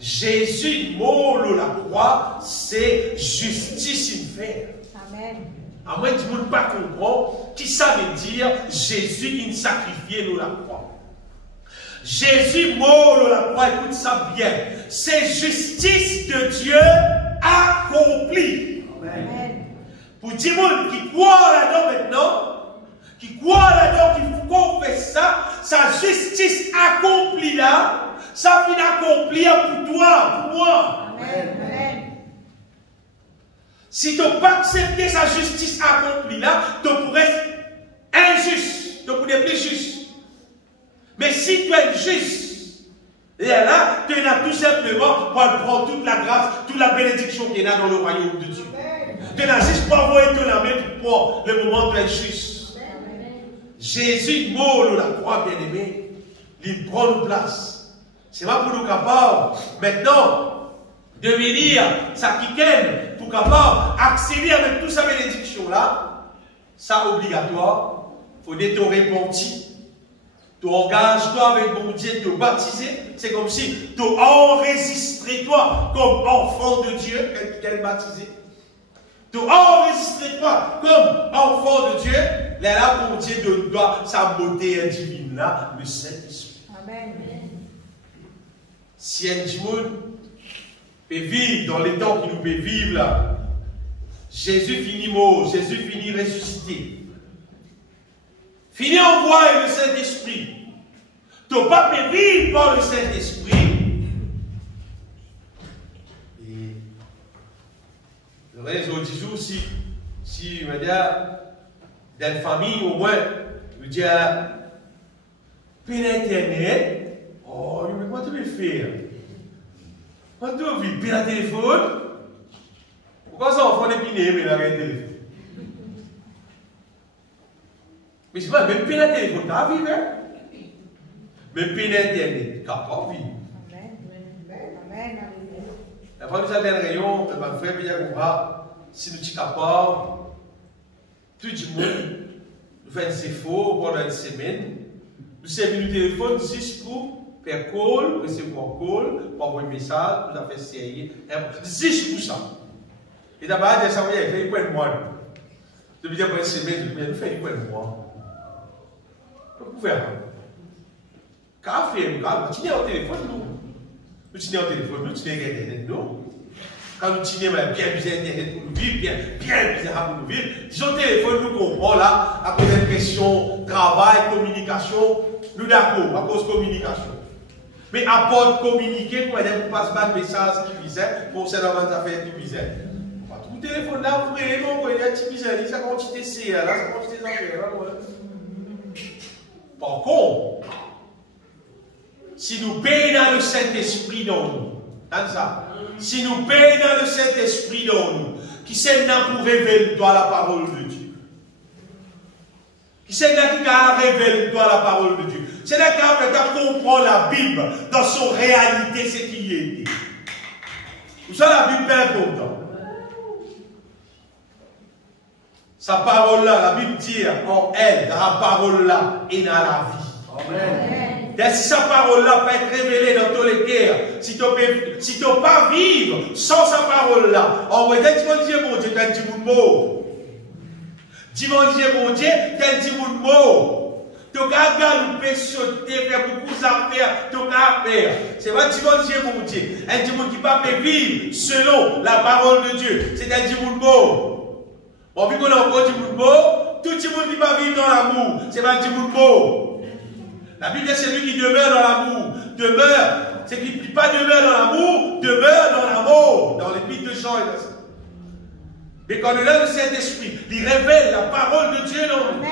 Jésus, mort la croix, c'est justice in fait. Amen. À moins que tu ne pas comprendre, qui ça veut dire Jésus, il sacrifié la croix. Jésus, mort la croix, écoute ça bien. C'est justice de Dieu accomplie. Amen. Pour tout le monde qui croit là-dedans maintenant, qui croit là-dedans, qui confesse ça, sa justice accomplie là, ça vient accomplir pour toi, pour moi. Amen. Si tu n'as pas accepté sa justice accomplie là, tu pourrais être injuste, tu pourrais être plus juste. Mais si tu es juste, là, tu es là tout simplement pour prendre toute la grâce, toute la bénédiction qu'il y a dans le royaume de Dieu. Tu es là juste pour envoyer ton main pour le moment où tu es juste. Jésus, mort la croix, bien-aimé, il prend une place. C'est pas pour nous capables, maintenant, de venir, ça qui aime, pour capable accéder avec toute sa bénédiction-là, ça obligatoire, il faut être repenti. Tu engages toi avec mon Dieu, te baptiser, c'est comme si tu enregistré toi comme enfant de Dieu, quand tu es baptisé. Tu enregistré toi comme enfant de Dieu, là, mon Dieu doit sa beauté divine là, le Saint-Esprit. Amen. Si un monde peut vivre dans les temps qu'il nous peut vivre là, Jésus finit mort, Jésus finit ressuscité. Fini envoyer le Saint-Esprit. Tu n'as pas pu vivre par le Saint-Esprit. Et le reste du jour, si on va dire, dans la famille au moins, je veux dire, puis l'Internet, oh, mais comment tu veux faire? Quand tu veux vivre, puis la téléphone, pourquoi ça enfant n'est pas né, mais il a un téléphone? Mais c'est pas, même pas le téléphone, tu as vivre, hein? Même pas l'Internet, tu n'as pas vivre. Amen. La fois que nous avons une réunion, ma frère Pierre Goura, si nous sommes capables, tout le monde, nous faisons des efforts pendant une semaine, nous servons le téléphone juste pour faire call, recevoir call, pour envoyer un message, nous avons fait série, juste pour ça. Et d'abord, il a fait une pointe de mois. Depuis une semaine, nous faisons une pointe de mois. Vous pouvez faire. Car nous tenons au téléphone, nous tenons au téléphone, nous tenons Internet, nous. Quand nous tenons bien Internet pour nous vivre, bien bizarre pour nous vivre, disons téléphone, nous comprenons là, à cause de pression, travail, communication, nous d'accord, à cause de communication. Mais à part de communiquer, pour aider pour passer pas de message qui visait, pour ça dans les affaires qui visait. Tout téléphone là, vous voyez, vous voyez, qui visait, ça quantité CR, là, ça quantité affaires, là, voilà. Par contre, si nous payons dans le Saint-Esprit dans nous, si nous payons dans le Saint-Esprit dans nous, qui c'est là pour révéler toi la parole de Dieu? Qui c'est là qui révèle toi la parole de Dieu? C'est là qui comprend la Bible dans son réalité, ce qui est. Vous savez, la Bible est importante. Sa parole là, la Bible dit en elle, dans la parole là, et dans la vie. Amen. Et si sa parole là peut être révélée dans tous les cœurs, si tu ne peux pas vivre sans sa parole là, en vrai, dis mon Dieu, mon Dieu, tu es un petit bout de mot. Dis mon Dieu, tu es un petit bout de mot. Tu as galopé, sauter, faire beaucoup d'affaires, tu as faire. C'est pas dis mon Dieu, mon Dieu. Un petit bout qui ne peut pas vivre selon la parole de Dieu. C'est un petit bout de mot. Bon, vu qu'on a encore du bout de mot, tout le monde qui va vivre dans l'amour, c'est pas du bout de mot. La Bible dit c'est celui qui demeure dans l'amour. Demeure. C'est qui ne pas demeure dans l'amour, demeure dans l'amour. Dans l'épître de Jean et ça. Mais quand on a le Saint-Esprit, il révèle la parole de Dieu dans nous.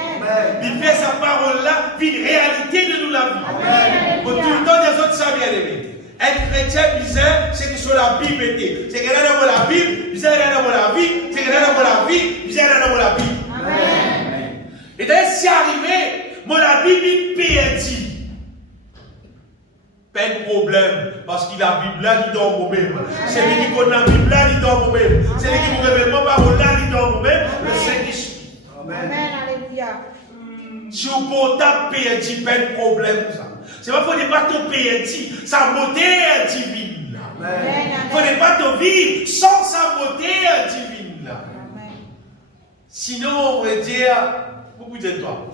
Il fait sa parole là, puis une réalité de nous la vie. Pour tout le temps des autres, ça bien aimé. Être chrétien bizarre, c'est que sur la Bible était. C'est que là dans la Bible, bizarre là dans la vie, c'est que là dans la vie, bizarre là dans la Bible. Amen. Et d'ailleurs, si arrivé, moi la Bible perdit. Pas de problème, parce que la Bible là, il dans moi-même. C'est lui qui connaît la Bible là, il dans moi-même. C'est lui qui me révèle ma parole là, il dans moi-même. Le Saint-Esprit. Amen. Alléluia. Si vous portable perdit, pas de problème ça. C'est pas qu'il ne faut pas te payer, sa beauté est divine. Il ne faut pas te vivre sans sa beauté divine. Amen. Sinon, on va dire, beaucoup de toi,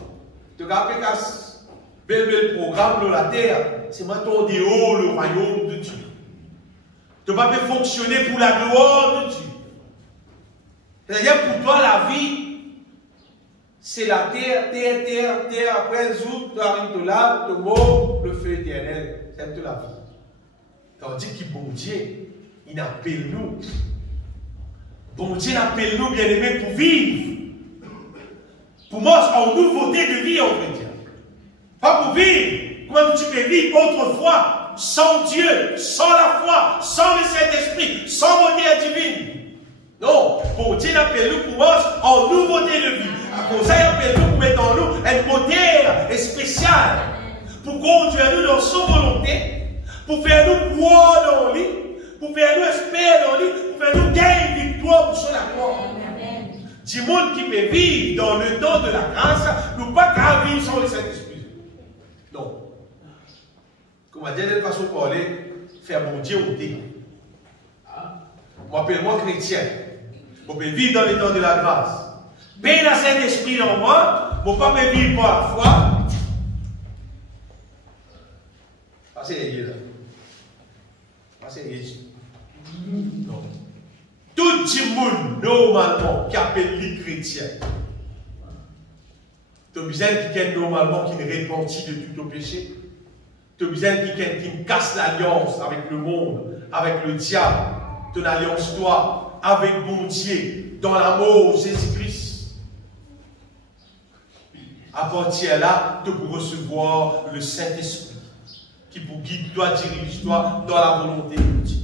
tu as fait un bel programme de la terre, c'est maintenant de haut le royaume de Dieu. Tu ne peux pas fonctionner pour la gloire de Dieu. C'est-à-dire, pour toi, la vie, c'est la terre, terre, terre, terre. Après, jour, tu arrives de là, tu mort, le feu éternel. C'est toute la vie. Tandis que bon Dieu, il appelle nous. Bon Dieu appelle nous, bien-aimés, pour vivre. Pour moi, en nouveauté de vie, on veut dire. Pas pour vivre. Comment tu peux vivre autrefois, sans Dieu, sans la foi, sans le Saint-Esprit, sans beauté divine. Non, bon Dieu appelle nous pour moi en nouveauté de vie. À cause ça, il appelle nous pour mettre en nous une beauté spéciale. Pour conduire nous dans son volonté, pour faire nous croire dans lui, pour faire nous espérer dans lui, pour faire nous gagner victoire pour son accord. Du monde qui peut vivre dans le temps de la grâce, nous pas qu'à vivre sans le Saint-Esprit. Non. Comme on dit de façon de parler, faire mon Dieu au thé. M'appelle-moi chrétien. On peut vivre dans le temps de la grâce. Mais le Saint-Esprit en moi, on ne peut pas vivre par la foi. Passez les yeux là. Passez les yeux. Non. Tout le monde, normalement, qui appelle les chrétiens, tu as besoin de quelqu'un normalement qui ne repentit de tout ton péché. Tu as besoin de quelqu'un qui casse l'alliance avec le monde, avec le diable. Ton alliance, toi, avec mon Dieu, dans l'amour de Jésus-Christ. À partir de là, tu peux recevoir le Saint-Esprit qui pour guide toi, dirige toi dans la volonté de Dieu.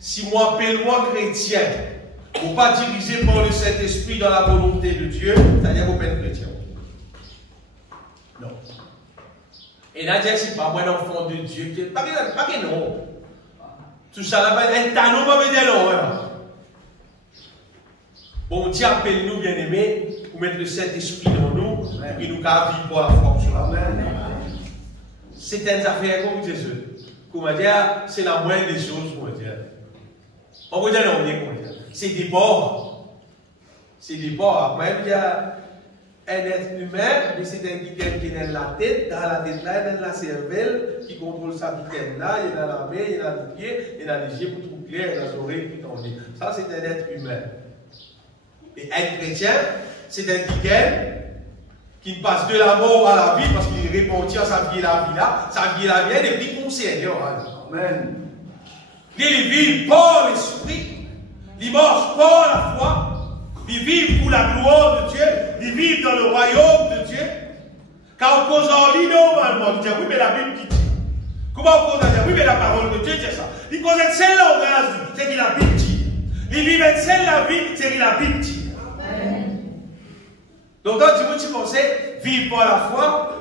Si moi, appelle-moi chrétien, pour ne pas diriger par le Saint-Esprit dans la volonté de Dieu, c'est-à-dire vous êtes chrétien. Non. Et là, c'est pas moi l'enfant de Dieu. Pas que non. Tout ça là, un talon, pas me dire non. Bon Dieu appelle-nous, bien-aimés, pour mettre le Saint-Esprit dans nous, et nous car vivre pour la foi. C'est une affaire comme Jésus. Comment dire, c'est la moindre des choses, comment dire. On va dire non, c'est des bords. C'est des bords. Après, il y a un être humain, mais c'est un guide qui est dans la tête. Dans la tête là, il y a la cervelle qui contrôle sa vitesse là. Il y a la main, il y a les pieds, il y a les yeux pour tout clair, il y a les oreilles qui tombent. Ça, c'est un être humain. Et un chrétien, c'est un guide qui passe de la mort à la vie parce qu'il répondit à sa vie et la vie là. Sa vie et la vie, elle est plus conseillée. Amen. Il vit par l'esprit, il marche par la foi, il vit pour la gloire de Dieu, il vit dans le royaume de Dieu. Quand on pose en lit normalement, il dit oui, mais la Bible qui dit. Comment on pose en lit? Oui, mais la parole de Dieu dit ça. Il cause une seule langage, c'est qu'il a Bible dit. Il vit une seule la vie, c'est qu'il a Bible dit. Donc, quand tu pensais vivre par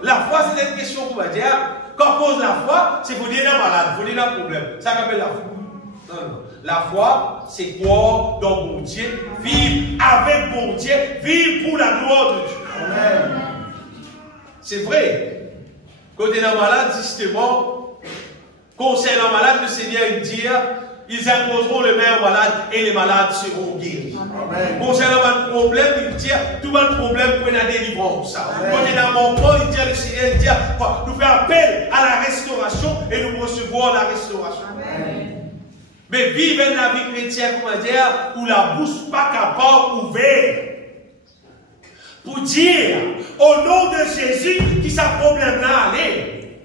la foi, c'est une question qu'on va dire. Quand on pose la foi, c'est pour dire un malade, pour dire un problème. Ça s'appelle la foi. Non, non. La foi, c'est croire dans mon Dieu, vivre avec mon Dieu, vivre pour la gloire de Dieu. Amen. C'est vrai. Quand tu es un malade, justement, conseil un malade, le Seigneur dit, ils imposeront les mains aux malades et les malades seront guéris. Concernant un problème, il dit, tout le problème pour la délivrance. Quand il est dans mon corps, il dit, le Seigneur dit, nous fait appel à la restauration et nous recevons la restauration. Amen. Mais vivre la vie chrétienne, comment dire, où la bouche pas capable ouverte. Pour dire, au nom de Jésus, qui ça problème-là, allez.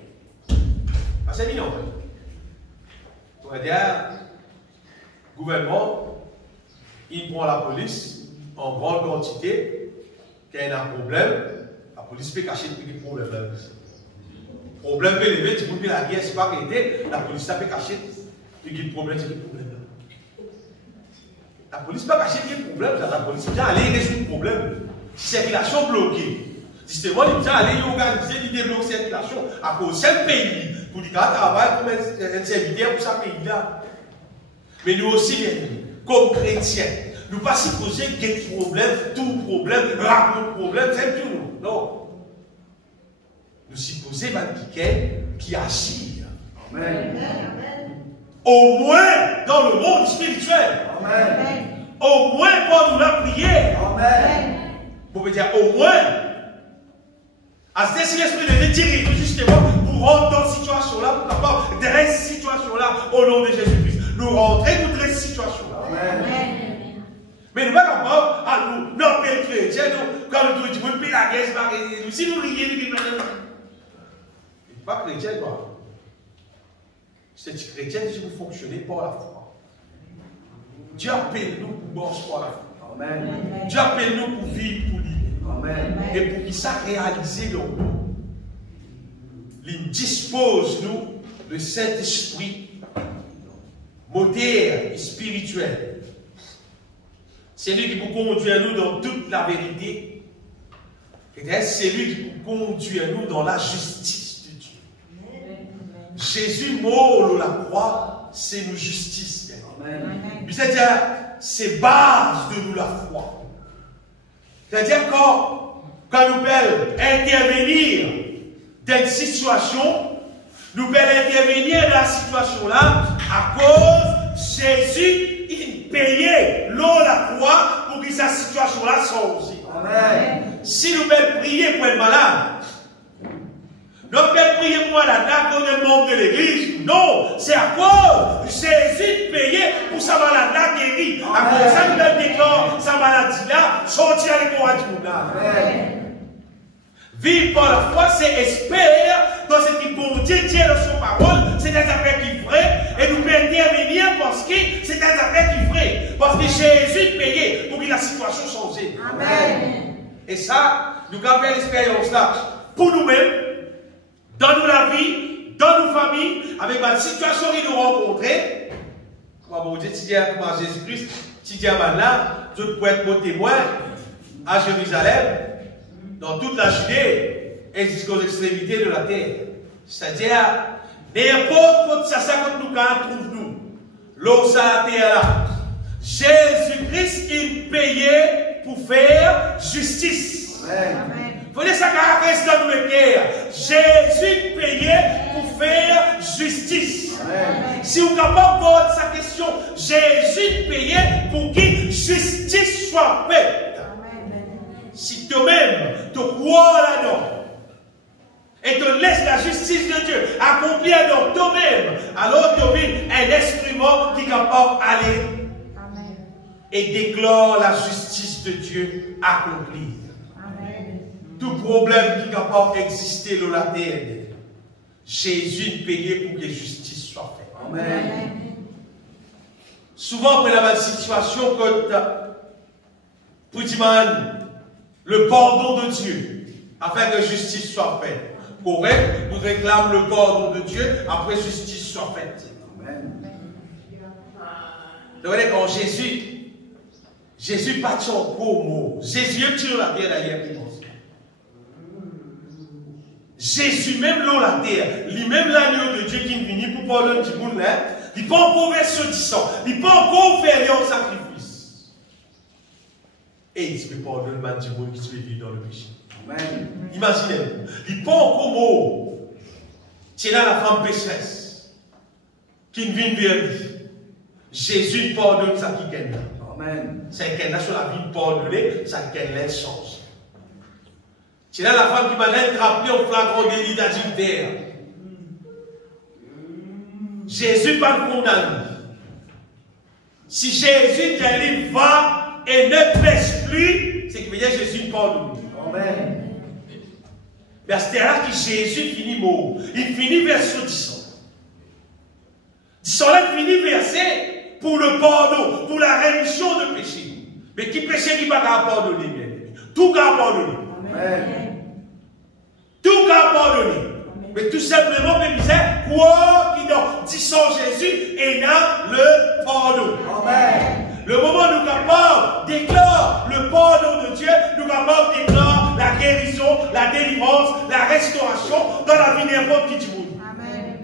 Ah, c'est mignon. On va dire, gouvernement, il prend la police en grande quantité, quand il y a un problème, la police peut cacher tous les problèmes. Le problème peut lever, tu peux la guerre, c'est pas arrêté, la police peut cacher. Il y a des problèmes, c'est des problèmes. La police ne peut pas cacher des problèmes, la police vient aller résoudre le problème. Circulation bloquée. Justement, il vient aller organiser, il débloque la circulation à cause d'un pays, pour dire qu'il travaille comme un serviteur pour ce pays-là. Mais nous aussi, comme chrétiens, nous ne pas supposer qu'il y ait des problèmes, tout problème, raconte problème, c'est tout nous. Non. Nous supposons quelqu'un qui agit. Amen. Au moins dans le monde spirituel. Amen. Au moins pendant la prière. Amen. Vous pouvez dire au moins. À ce l'esprit de Dieu dirige justement pour rentrer dans cette situation-là, pour capable de cette situation-là au nom de Jésus-Christ. Nous rentrons dans cette situation-là. Amen. Mais nous ne pouvons chrétiens, quand nous disons, nous payons la guerre, si nous rions, nous pas chrétien, quoi. C'est chrétien qui vous fonctionnez par la foi. Dieu appelle nous pour marcher par la foi. Amen. Dieu appelle nous pour vivre pour lui. Amen. Et pour qu'il ça réaliser l'homme. Il dispose nous le Saint-Esprit moteur et spirituel. C'est lui qui peut conduire nous dans toute la vérité. Et c'est lui qui peut conduire nous dans la justice de Dieu. Jésus mort la croix, c'est nos justice. C'est-à-dire, c'est base de nous la foi. C'est-à-dire quand nous pouvons intervenir dans une situation, nous pouvons intervenir dans la situation là à cause Jésus il payait l'eau la croix pour que cette situation là soit aussi. Amen. Si nous pouvons prier pour être malade, nous pouvons prier pour malade là qu'on est membre de l'église. Non, c'est à cause Jésus payait pour sa maladie là guérie. À cause de ça nous pouvons déclarer sa maladie là sortir les courants du monde là. Amen. Vivre par la foi, c'est espérer dans ce qui bon Dieu dit dans son parole, c'est des affaires qui vraies, et nous pouvons intervenir parce que c'est des affaires qui vraies. Parce que Jésus payait pour que la situation change. Amen. Et ça, nous avons fait l'expérience là pour nous-mêmes, dans la vie, dans nos familles, avec la situation que nous rencontrons. Comment bon Dieu, si comment Jésus-Christ, si Dieu là, nous pouvons être témoins à Jérusalem, dans toute la Judée et jusqu'aux extrémités de la terre. C'est-à-dire, n'importe ça que nous trouvons, l'eau, ça, la terre là. Jésus-Christ, il payait pour faire justice. Amen. Il faut dire ça caractérise dans nos cœurs. Jésus payait pour faire justice. Amen. Si vous êtes capable de poser sa question, Jésus payait pour que justice soit faite. Si toi-même te crois là-dedans et te laisses la justice de Dieu accomplir dans toi-même, alors tu es un instrument qui est capable d'aller et déclare la justice de Dieu accomplie. Amen. Tout problème qui est capable d'exister dans la terre, Jésus payait pour que la justice soit faite. Amen. Souvent, on a une situation que pour dire le pardon de Dieu, afin que justice soit faite. Correct, nous réclamons le pardon de Dieu, après justice soit faite. Amen. Donc, quand Jésus pas de gros mot. Jésus tire la terre derrière lui. Jésus, même l'eau la terre, lui-même l'agneau de Dieu qui est venu pour pardonner du monde, il n'est pas encore versé du sang, il n'est pas encore fait un sacrifice. Et il se pardonne du monde qui se vivre dans le péché. Amen. Imaginez-vous, il n'est pas encore mort. C'est là la femme pécheresse qui vient vers lui. Jésus pardonne ça qui gagne. Amen. C'est qu'elle a sur la vie pardonnée, ça qu'elle laisse change. C'est là la femme qui m'a attrapé au flagrant délit d'adultère. Jésus pas le condamne. Si Jésus dit va et ne pêche plus, c'est que Jésus ne pardonne. Amen. Mais c'est là que Jésus finit mort. Il finit verset 10. 10 là, il finit verset pour le pardon, pour la rémission de péché. Mais qui péché qui va pardonner, bien aimé. Tout va pardonner. Amen. Tout va pardonner. Mais tout simplement, mais disait, quoi qui dans 10 Jésus et dans le pardon. Amen. Le moment où nous capables déclare le pardon de Dieu, nous capables déclare la guérison, la délivrance, la restauration dans la vie n'importe qui du monde. Amen.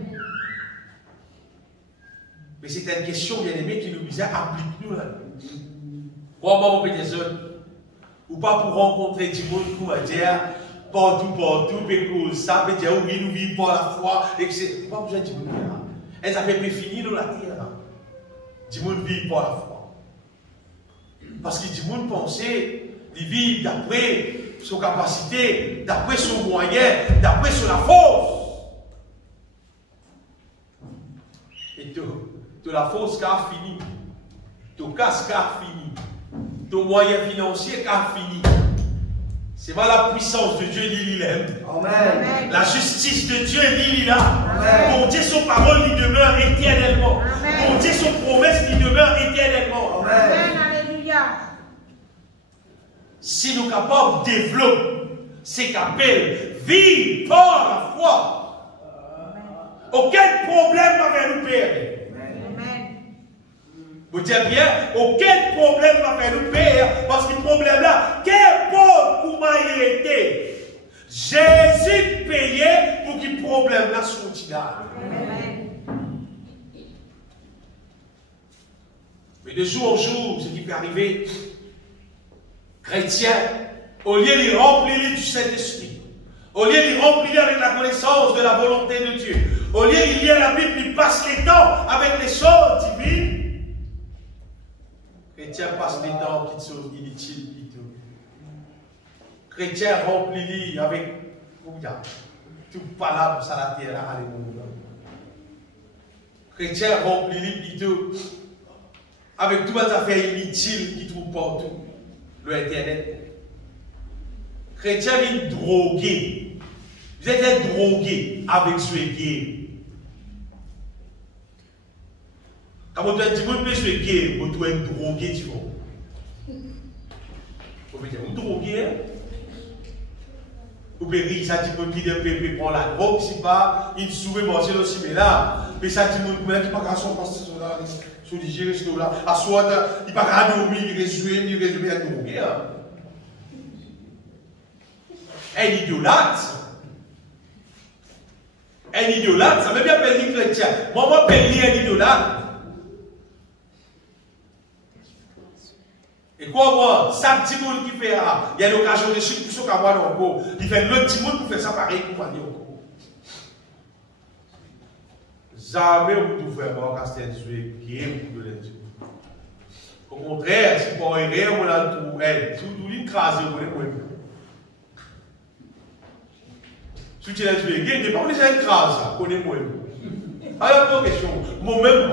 Mais c'est une question, bien aimé, qui nous disait, applique-nous là. Comment on peut dire ça? Ou pas pour rencontrer du monde, pour dire, partout, pécou, ça, peut dire, oui, nous vivons par la foi, etc. Pas besoin de dire, elles avaient plus fini dans la terre. Du monde vit par la foi. Parce que du monde pensait, il vit d'après son capacité, d'après son moyen, d'après sur la force. Et de la force qui a fini, ton casque qui a fini, ton moyen financier qui a fini. C'est pas la puissance de Dieu, il aime. Amen. La justice de Dieu, il là. Mon Dieu, son parole, il demeure éternellement. Mon Dieu, son promesse, il demeure éternellement. Amen. Alléluia. Si nous sommes capables de développer ce qu'on appelle vivre par la foi, aucun problème va faire nous perdre. Vous dites bien, aucun problème va faire nous perdre, parce que le problème là, qu'importe comment il était, Jésus payait pour que le problème là soit là. Mais de jour en jour, ce qui peut arriver, chrétien, au lieu de remplir du Saint-Esprit, au lieu de remplir avec la connaissance de la volonté de Dieu, au lieu de lire la Bible, il passe les temps avec les choses divines, chrétien passe les temps qui sont inutiles. Chrétien remplit avec tout palabre, ça la terre, alléluia. Chrétien remplit plutôt avec toutes les affaires inutiles qui trouvent partout. Le Internet. Chrétien vient droguer. Vous êtes drogué avec ce gay. Quand vous êtes gay, vous êtes drogué, tu vois. Vous pouvez dire, vous droguez, hein? Vous pouvez rire, ça dit que qui prend la drogue, si pas, il soumet manger aussi, mais là, mais ça dit que qui pas qu'à son passer là, sur les gérés, là, à soit, il pas qu'à dormir, il résume, à droguer, hein. Un idolâtre. Un idolâtre, ça veut bien appeler chrétien. Moi, je m'appelle un idolâtre. Et quoi, moi, ça, petit monde qui fait, il y a l'occasion de suite pour ce qu'on voit encore. Il fait l'autre petit monde pour faire ça pareil pour moi. Jamais on peut faire un castel qui est pour le dire. Au contraire, si pour errer, on a tout, tout l'écraser, on est moins. Si tu l'as tué, il n'est pas déjà écrasé, on est moins. Alors, pas question, moi-même,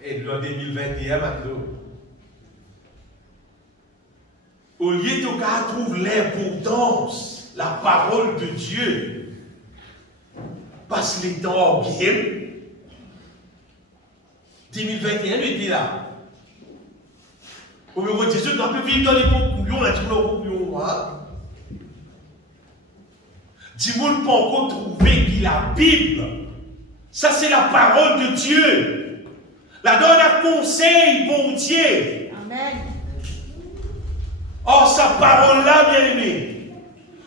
et en 2021, maintenant, au lieu de trouver l'importance, la parole de Dieu, passe les temps bien. 2021, nous était là. Au niveau de Jésus, on peut vivre dans les conclusions, on a dit que conclusions. Dis-moi, pas encore trouver que la Bible, ça c'est la parole de Dieu. La donne à conseil, bon Dieu. Amen. Or, sa parole-là, bien aimé.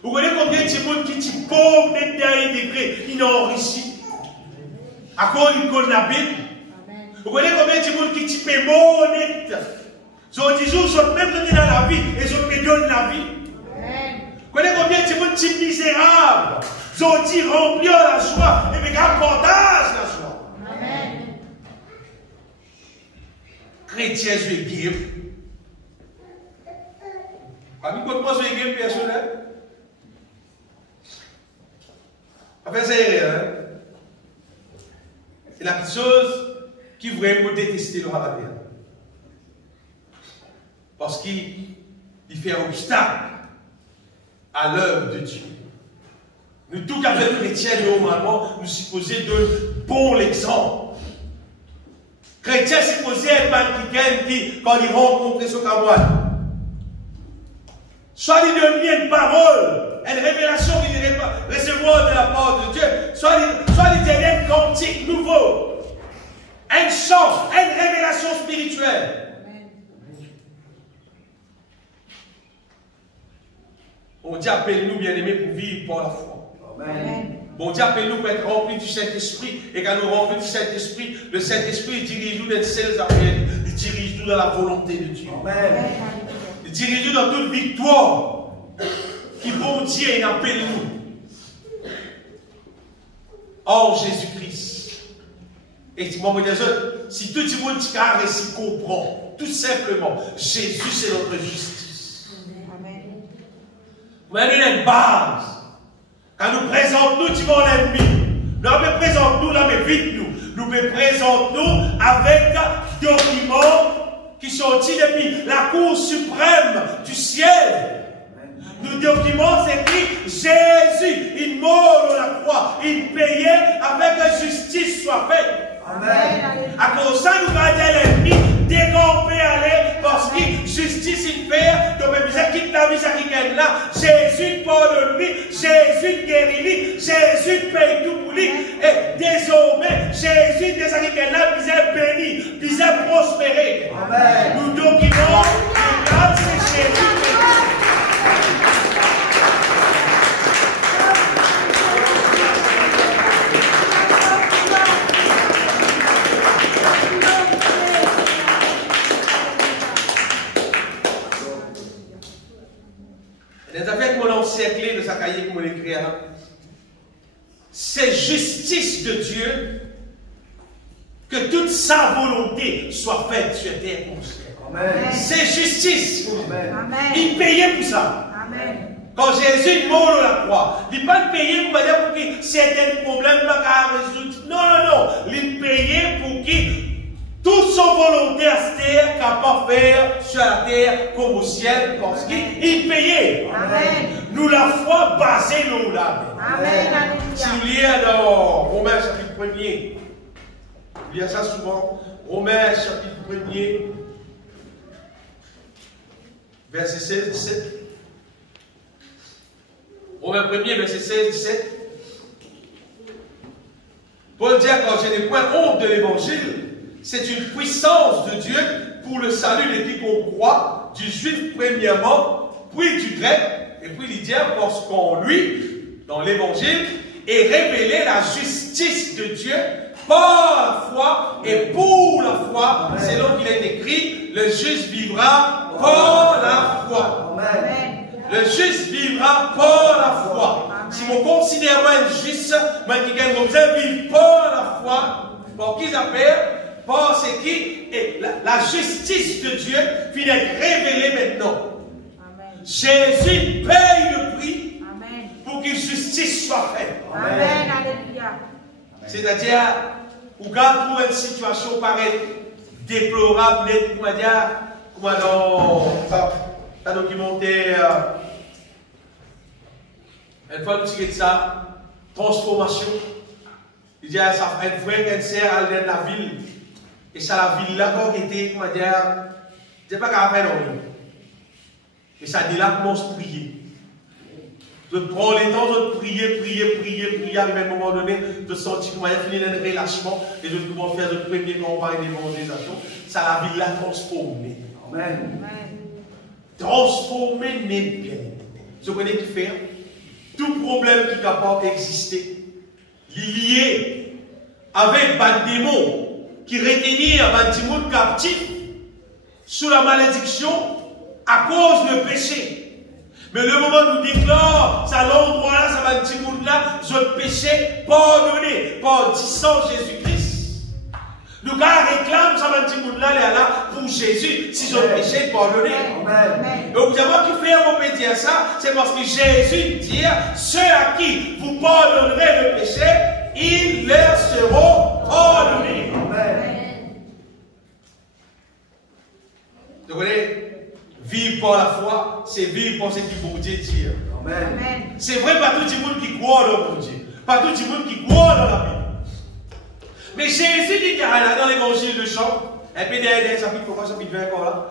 Vous voyez combien de gens qui sont pauvres, net dernier degré, ils ont enrichi. À cause ils connaissent la Bible. Vous voyez combien de gens qui sont honnêtes. Ils ont dit, ils sont même donnés dans la vie, et ils ont donné la vie. Vous voyez combien de gens qui sont misérables. Ils ont dit, remplir la joie, et bien, partage la joie. Amen. Chrétien, je vais guérir. Parmi quoi, moi, je vais guérir personnel. Enfin, c'est hein? C'est la petite chose qui vraiment détester le roi de la terre. Parce qu'il fait un obstacle à l'œuvre de Dieu. Nous, tout qu'à fait chrétiens, normalement, nous supposons donner bon exemple. Chrétien supposé être quelqu'un qui, quand il rencontre ce camarade, soit il donne une parole, une révélation qu'il recevoir de la part de Dieu, soit il donne un cantique nouveau, un chant, une révélation spirituelle. On dit appelle-nous bien-aimés pour vivre par la foi. Amen. Bon Dieu appelle-nous pour être remplis du Saint-Esprit. Et quand nous remplis du Saint-Esprit, le Saint-Esprit dirige-nous dans ces affaires. Il dirige-nous dans la volonté de Dieu. Amen. Il dirige-nous dans toute victoire qui bon Dieu appelle-nous. Or Jésus-Christ. Et si tout le monde qui comprend, tout simplement, Jésus c'est notre justice. Amen. Mais il y a une base. Quand nous présentons, nous disons l'ennemi. Nous nous présentons, nous, nous vite nous. Nous nous présentons avec des documents qui sortit depuis la cour suprême du ciel. Nous document, c'est écrit Jésus, il mort sur la croix, il payait avec que justice soit faite. Amen. À cause de ça, nous gardons l'ennemi, dès qu'on peut aller, parce que justice il fait, donc même quitte la vie, ça qui gagne là, Jésus pardonne lui, Jésus guérit lui, Jésus paye tout pour lui, et désormais, Jésus, dès ça qui gagne là, il est béni, il est prospéré. Amen. Nous documentons, et là, c'est Jésus. Les affaires qu'on a encerclées de sa cahier qu'on écrit là, c'est justice de Dieu que toute sa volonté soit faite sur terre comme ciel. C'est justice. Amen. Il payait pour ça. Amen. Quand Jésus mort sur la croix, il n'a pas payé pour que certains problèmes pas résoudre. Non, non, non. Il payait pour que toute son volonté à cette terre capable de faire sur la terre comme au ciel, parce qu'il payait. Amen. Nous la foi basée nous là. Amen. Si vous lisez dans Romains chapitre 1er, il y a ça souvent, Romains chapitre 1er, verset 16, 17. Romains 1er, verset 16, 17. Paul dit, quand je n'ai point honte de l'évangile, c'est une puissance de Dieu pour le salut de quiconque croit, du juif premièrement, puis du grec, et puis il dit, parce qu'en lui, dans l'évangile, est révélée la justice de Dieu par la foi et pour la foi, selon qu'il est écrit, le juste vivra par la foi. Amen. Le juste vivra par la foi. Si mon considère moi juste, moi qui gagne comme ça, vivre par la foi, pour qu'ils appellent, par ce qui est la justice de Dieu vient d'être révélée maintenant. Amen. Jésus paye le prix Amen. pour que justice soit faite. Amen. Alléluia. C'est-à-dire, où quand trouve une situation pareille, déplorable, comment dire, comment dans ça documentaire, une fois nous tirons de ça, transformation. Il dit, ça fait un vrai cancer à l'intérieur de la ville. Et ça, la ville là, quand était, comment dire, c'est pas qu'à faire non. Et ça dit là, commence à prier. De prendre le temps de prier, à un moment donné, de sentir comment il y a fini un relâchement, et de comment faire de première campagne d'évangélisation. Ça, la ville là, transformée. Amen. Transformée, mais bien. Vous connaissez qui faire? Tout problème qui est capable d'exister, lié avec un démon qui retenir un démon captif sous la malédiction à cause du péché. Mais le moment où nous déclarons, c'est l'endroit là, ça va un démon là, notre péché pardonné par sang Jésus-Christ. Nous réclamons ça va un démon là, pour Jésus, si notre péché est pardonné. Amen. Donc, vous savez qui fait on peut dire ça, c'est parce que Jésus dit, ceux à qui vous pardonnerez le péché, ils leur seront pardonnés. Amen. Vous voyez, vivre par la foi, c'est vivre par ce que bon Dieu dit. Amen. C'est vrai, pas tout le monde qui croit dans mon Dieu, pas tout le monde qui croit dans la Bible. Mais Jésus dit dans l'évangile de Jean, et puis derrière, chapitre 20 encore là,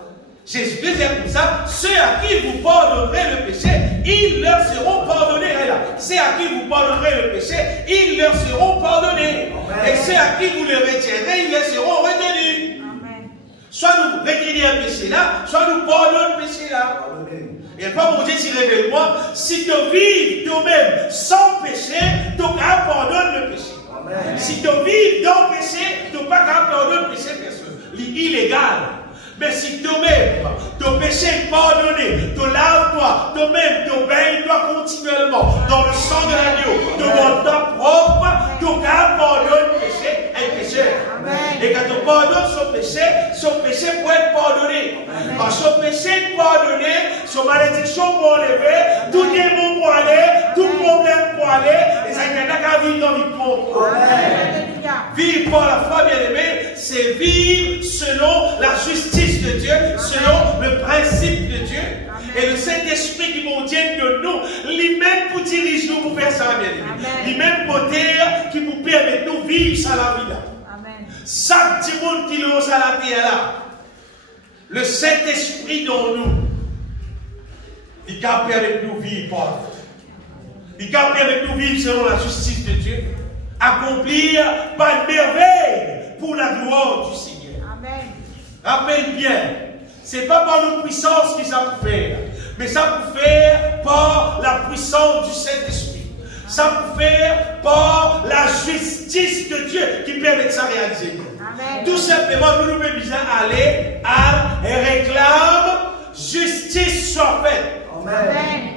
Jésus dit comme ça, ceux à qui vous pardonnerez le péché, ils leur seront pardonnés. Ceux à qui vous pardonnerez le péché, ils leur seront pardonnés. Et ceux à qui vous le retirerez, ils leur seront retenus. Amen. Soit nous retirons un péché là, soit nous pardonnons le péché là. Et pas mon Dieu s'y révèle-moi, si tu vis toi-même sans péché, tu pardonnes le péché. Amen. Si tu vis dans le péché, tu n'as pas qu'à pardonner le péché, personne. Illégal. Mais si toi-même, ton péché est pardonné, tu laves-toi, toi-même, tu baignes-toi continuellement dans le sang de l'agneau, tu donnes ta propre, tu pardonnes le péché et le pécheur. Et quand tu pardonnes son péché peut être pardonné. Parce que son péché est pardonné, son malédiction pour enlever, tout démon pour aller, tout problème pour aller, et ça n'y a qu'à vivre dans victoire. Vivre par la foi, bien-aimé, c'est vivre selon la justice de Dieu Dieu, selon le principe de Dieu. Et le Saint-Esprit qui contient de nous, lui-même pour diriger nous pour faire ça, bien aimé. Lui-même moteur qui nous permet de nous vivre ça la vie là. Chaque petit monde qui l'ose à la terre là, le Saint-Esprit dans nous, il permet de nous vivre par la foi. Il permet de nous vivre selon la justice de Dieu, accomplir par une merveille pour la gloire du Seigneur. Amen. Rappelle bien, ce n'est pas par nos puissances que ça peut faire, mais ça peut faire par la puissance du Saint-Esprit. Ça peut faire par la justice de Dieu qui permet de ça réaliser. Amen. Tout simplement, nous devons bien aller et réclame justice soit faite. Amen.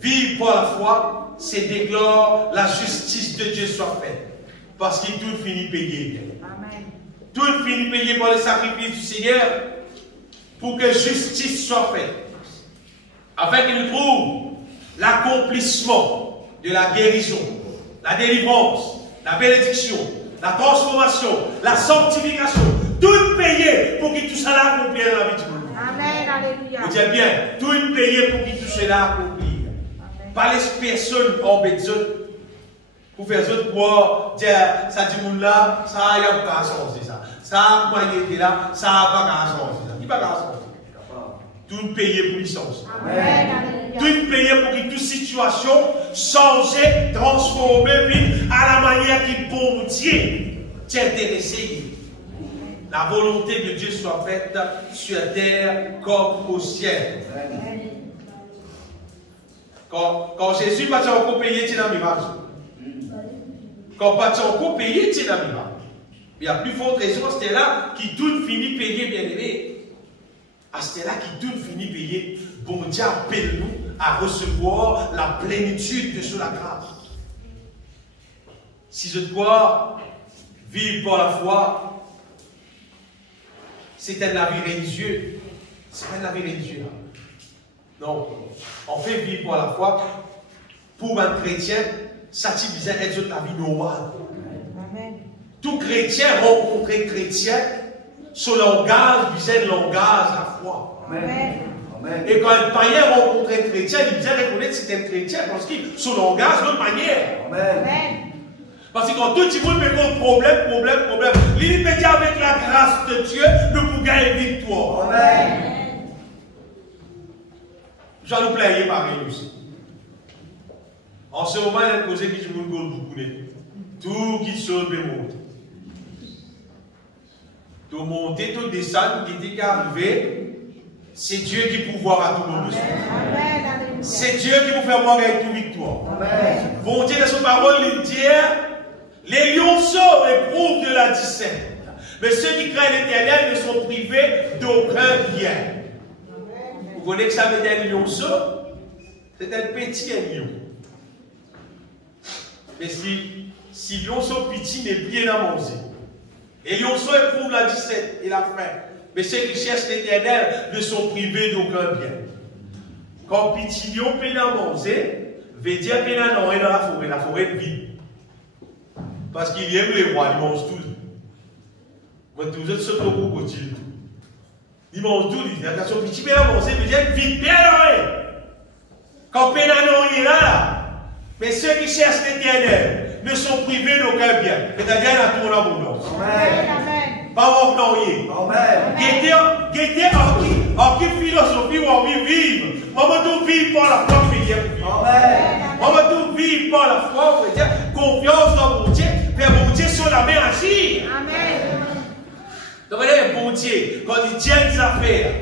Vivre par la foi, c'est déclarer la justice de Dieu soit faite. Parce qu'il tout finit payé. Amen. Tout finit payé par le sacrifice du Seigneur pour que justice soit faite. Afin qu'il nous trouve l'accomplissement de la guérison, la délivrance, la bénédiction, la transformation, la sanctification, tout payé pour qu'il tout cela accomplir dans la vie du monde. Amen, alléluia. Vous dites bien, tout payé pour qu'il tout cela accomplir. Pas les personnes en bêtise pour faire autres pour dire ça dit monde là, ça y a pas changer ça. Ça moi il était là, ça a pas changer ça. Il pas changer. Tout payé pour licence. Amen. Tout payé pour que toute situation change, transforme, à la manière qui bon Dieu t'intéresse. La volonté de Dieu soit faite sur terre comme au ciel. Amen. Quand Jésus va encore payer, tu as un miracle. Quand pas encore payer, tu as un miracle. Il y a plus forte raison, c'était là qui tout finit payé, bien aimé. C'était là qui tout finit payé. Bon Dieu appelle nous à recevoir la plénitude de la grâce. Si je dois vivre par la foi, c'est un avis religieux. C'est pas un avis religieux. Non, on fait vivre par la foi. Pour un chrétien, ça c'est être la vie normale. Amen. Tout chrétien rencontre chrétien, son langage, c'est le langage de la foi. Amen. Amen. Et quand un païen rencontre un chrétien, il vient reconnaître que c'est un chrétien parce que son langage de manière. Amen. Amen. Parce que quand tout le monde met problème, l'immédiat avec la grâce de Dieu, nous pouvons gagner victoire. Amen. J'en nous plaît pareil aussi. En ce moment, il y a une cause qui je vous connais. Tout qui saute et monte. Tout monter, tout descendre, qui est arrivé, c'est Dieu qui peut voir à tout nos besoins. C'est Dieu qui peut faire voir avec toute victoire. Bon Dieu, de son parole, il dit les lionceaux éprouvent de la discerne. Mais ceux qui craignent l'Éternel ne sont privés d'aucun bien. Vous connaissez que ça veut dire un lionceau? C'est un petit lion. Mais si lionceau petit n'est bien à manger, et lionceau éprouve la disette et la faim, mais ceux qui cherchent l'Éternel ne sont privés d'aucun bien. Quand petit lion peut à manger, veut dire qu'il a dans la forêt est vide. Parce qu'il aime les rois, il mange tout. Moi, tous les autres sont au crocodile. Il mange tout, il dit, attention, petit peu à manger, veut dire vite, bien l'oreille. Quand Pénanon est là, mais ceux qui cherchent l'Éternel ne sont privés d'aucun bien. C'est-à-dire, il y a tout en abondance. Amen. Pas en noyer. Amen. Guettez en qui philosophie ou en vivre. On va tout vivre par la foi, Amen. On va tout vivre par la foi, on veut dire confiance dans mon Dieu, mais mon Dieu sur la main agir. Amen. Donc, bon Dieu, quand il tient des affaires,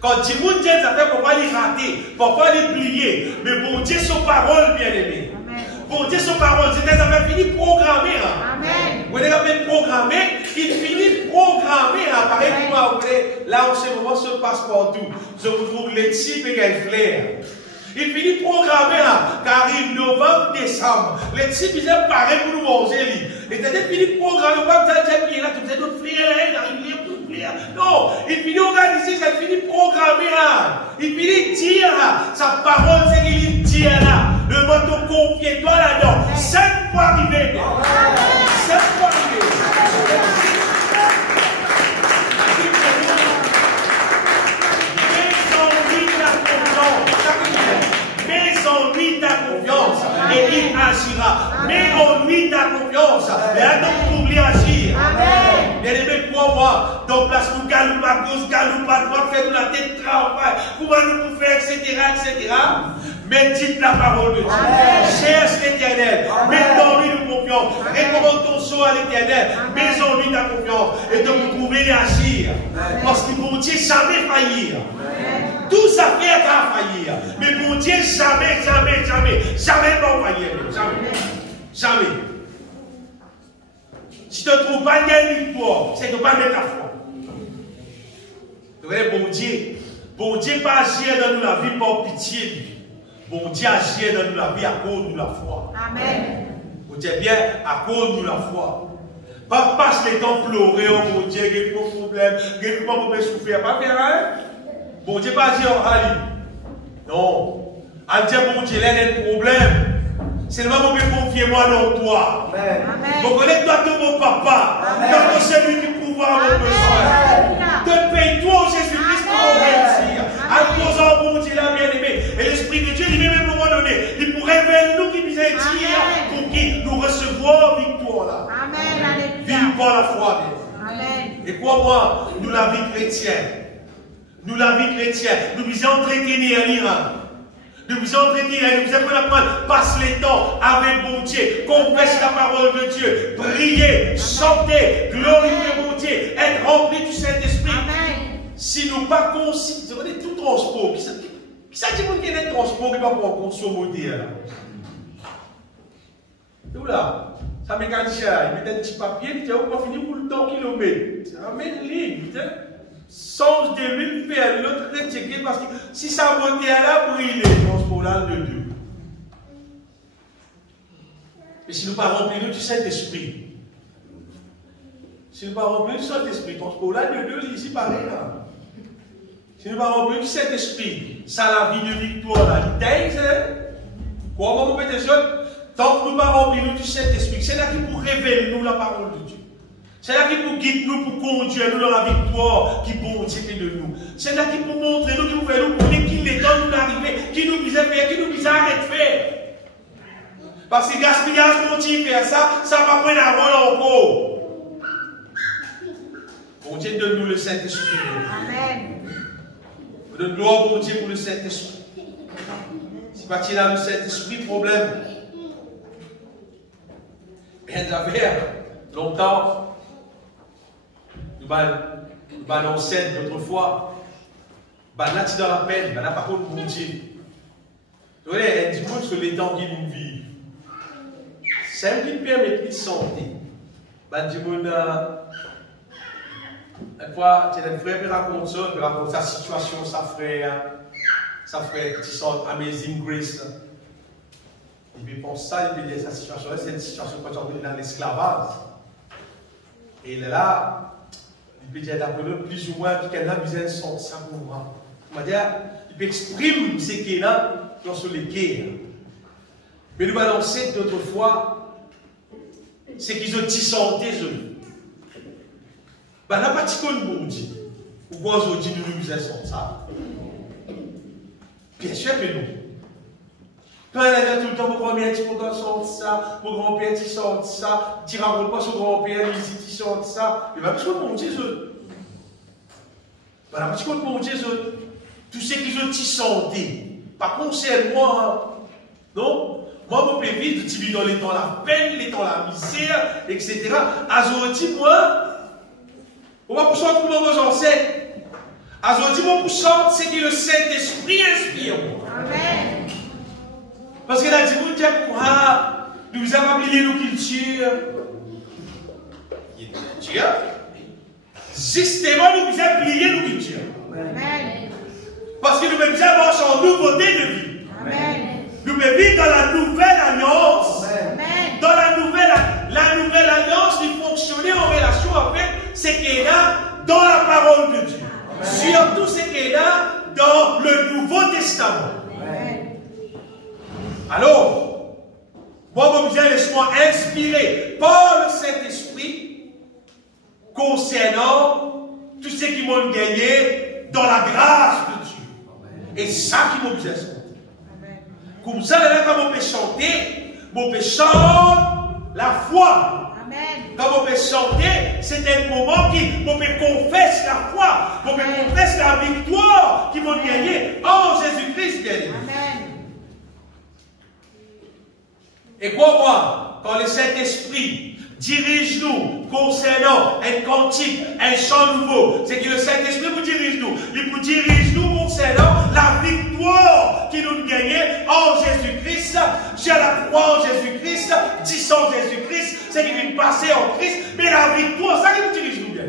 quand il tient des affaires, pour ne pas les rater, pour ne pas les plier, mais bon Dieu, son parole, bien aimé. Bon Dieu, son parole, c'est des affaires finies programmées. Amen. Vous avez bien programmé, il finit programmé. Pareil pour moi, là, en ce moment, se passe partout. Je vous trouve les types et les flair. Il finit programmé, qu'arrive novembre, décembre. Les types, ils aiment pareil pour nous manger. Et t'as fini programmé, vous avez dit, là, tu faisais d'autres flair, non, il finit organisé, ça finit programmé. Il finit dire, sa parole, c'est qu'il dit là. Le mot confier-toi là-dedans. 5 fois arrivé. 5 fois arrivé. agira. Mais en lui, ta confiance. Et attends pour lui agir. Bien aimé, crois-moi. Donc, place nous galoupe à gauche, galoupe à droite, faites la tête travail. Comment nous pouvons faire, etc., etc. Médite la parole de Dieu. Cherche l'Éternel. Mets en lui nous confiance. Recommande ton sceau à l'Éternel. Mets en lui ta confiance. Et donc vous pouvez agir. Parce que mon Dieu jamais faillir. Tout ça fait à faillir. Mais mon Dieu jamais, jamais, jamais, jamais pas faillir. Jamais. Jamais. Si tu ne trouves pas une victoire, c'est de ne pas mettre la foi. Vous voyez, bon Dieu pas agir dans nous la vie par pitié. Bon Dieu agit dans nous la vie à cause de la foi. Amen. Bon Dieu bien à cause de la foi. Pas passe les temps pleurer, oh mon Dieu, il y a pas de problème, il y a pas de souffrir. Pas faire rien. Bon Dieu pas agir en Ali. Non. À dire bon Dieu, il y a un problème. C'est le moment où je confie moi dans toi. Amen. Bon, connecte-toi de mon papa. Dans celui qui pouvoir mon besoin. Te paye-toi Jésus-Christ pour réussir. À cause de bon Dieu, là, bien aimé. Et l'Esprit de Dieu, il même à un moment donné, il pourrait révéler nous qui nous dire pour qui nous recevons victoire là. Amen. Vive par la foi. Amen. Et crois-moi, nous la vie chrétienne. Nous la vie chrétienne. Nous nous entretenir à l'Iran. Nous vous entretenir, nous vous apprendre, passe les temps avec bon Dieu, confesse la parole de Dieu, prier, chanter, glorifier mon Dieu, être rempli du Saint-Esprit. Si nous pas considérons tout transport, qui s'agit de quel transport qui va pouvoir consommer là? Tout là, ça mécanicien, il met un petit papier, il dit, on va finir pour le temps kilomètre. Ça amène ligne, songe de l'une faire l'autre checker parce que si ça monte à la brûler, transport là de Dieu. Mais si nous ne pas remplir du Saint-Esprit, si nous ne pas remplir du Saint-Esprit, transport là de Dieu, ici pareil là. Si nous ne pas remplir du Saint-Esprit, ça la vie de victoire là, il comment vous mettez ça? Tant que nous ne pas remplir du Saint-Esprit, c'est là qui pour révéler nous la parole de Dieu. C'est là qui pour guider nous, pour conduire nous dans la victoire qui bon Dieu fait de nous. C'est là qui pour montrer nous, qui nous fait nous connaître qui est temps de nous arriver, qui nous disait faire, qui nous disait arrête de faire. Parce que gaspillage continue de faire ça, ça va prendre la rôle encore. Bon Dieu donne-nous le Saint-Esprit. Amen. Donne gloire bon Dieu pour le Saint-Esprit. Si pas là le Saint-Esprit, problème. Bien d'affaire, longtemps. Nous balançons notre foi. Nous là, dans la peine, nous pas contre mon Dieu. Vous voyez, il dit que les temps qui nous vivent, c'est un qui permet de santé. Nous disons, une fois, tu as un frère qui raconte sa situation, sa frère qui sort Amazing Grace. Il pense ça, il peut dire sa situation, c'est une situation quand on est dans l'esclavage. Et il est là. Il peut dire d'après plus ou moins qu'il a besoin de son savoir. Il peut exprimer ce qu'il a dans ce guerres. Mais nous balancer d'autres fois, c'est qu'ils ont dissenté eux. Ben là, pas de bon Dieu. Pourquoi aujourd'hui nous nous faisons ça? Bien sûr que non. Quand elle a tout le temps, mon grand-père, tu peux sortir ça, mon grand-père, tu sors ça, tu ne racontes pas son grand-père, tu sors ça. Et bien, parce que mon Dieu, voilà, parce que mon Dieu, tout ce qu'ils ont santé, par concerne moi, non? Moi, je peux vivre, tu vis dans les temps la peine, les temps la misère, etc. Azoti, moi, on va pour sortir pour nos ancêtres. Azoti, moi, pour sortir, c'est que le Saint-Esprit inspire. Amen. Parce que la Dieu nous avons oublié nos cultures. Justement, nous avons oublié nos cultures. Parce que nous devons avoir une nouveauté de vie. Amen. Nous devons vivre dans la nouvelle alliance. Amen. Dans la nouvelle alliance, nous fonctionner en relation avec ce qui est là dans la parole de Dieu. Amen. Surtout ce qui est là dans le Nouveau Testament. Alors, moi, je laisse-moi inspirer par le Saint-Esprit concernant tout ce qui m'ont gagné dans la grâce de Dieu. Et ça qui m'a besoin de chanter. Comme ça, là, quand on peut chanter, on peut chanter la foi. Amen. Quand on peut chanter, c'est un moment qui on peut confesser la foi, on peut confesser la victoire qui va gagner en Jésus-Christ, bien aimé. Amen. Et crois-moi, quand le Saint-Esprit dirige-nous concernant un cantique, un chant nouveau, c'est que le Saint-Esprit vous dirige-nous. Il vous dirige-nous concernant la victoire qui nous gagnait en Jésus-Christ. J'ai la croix en Jésus-Christ, disant Jésus-Christ, c'est qu'il est passé en Christ, mais la victoire, ça qui nous dirige nous bien.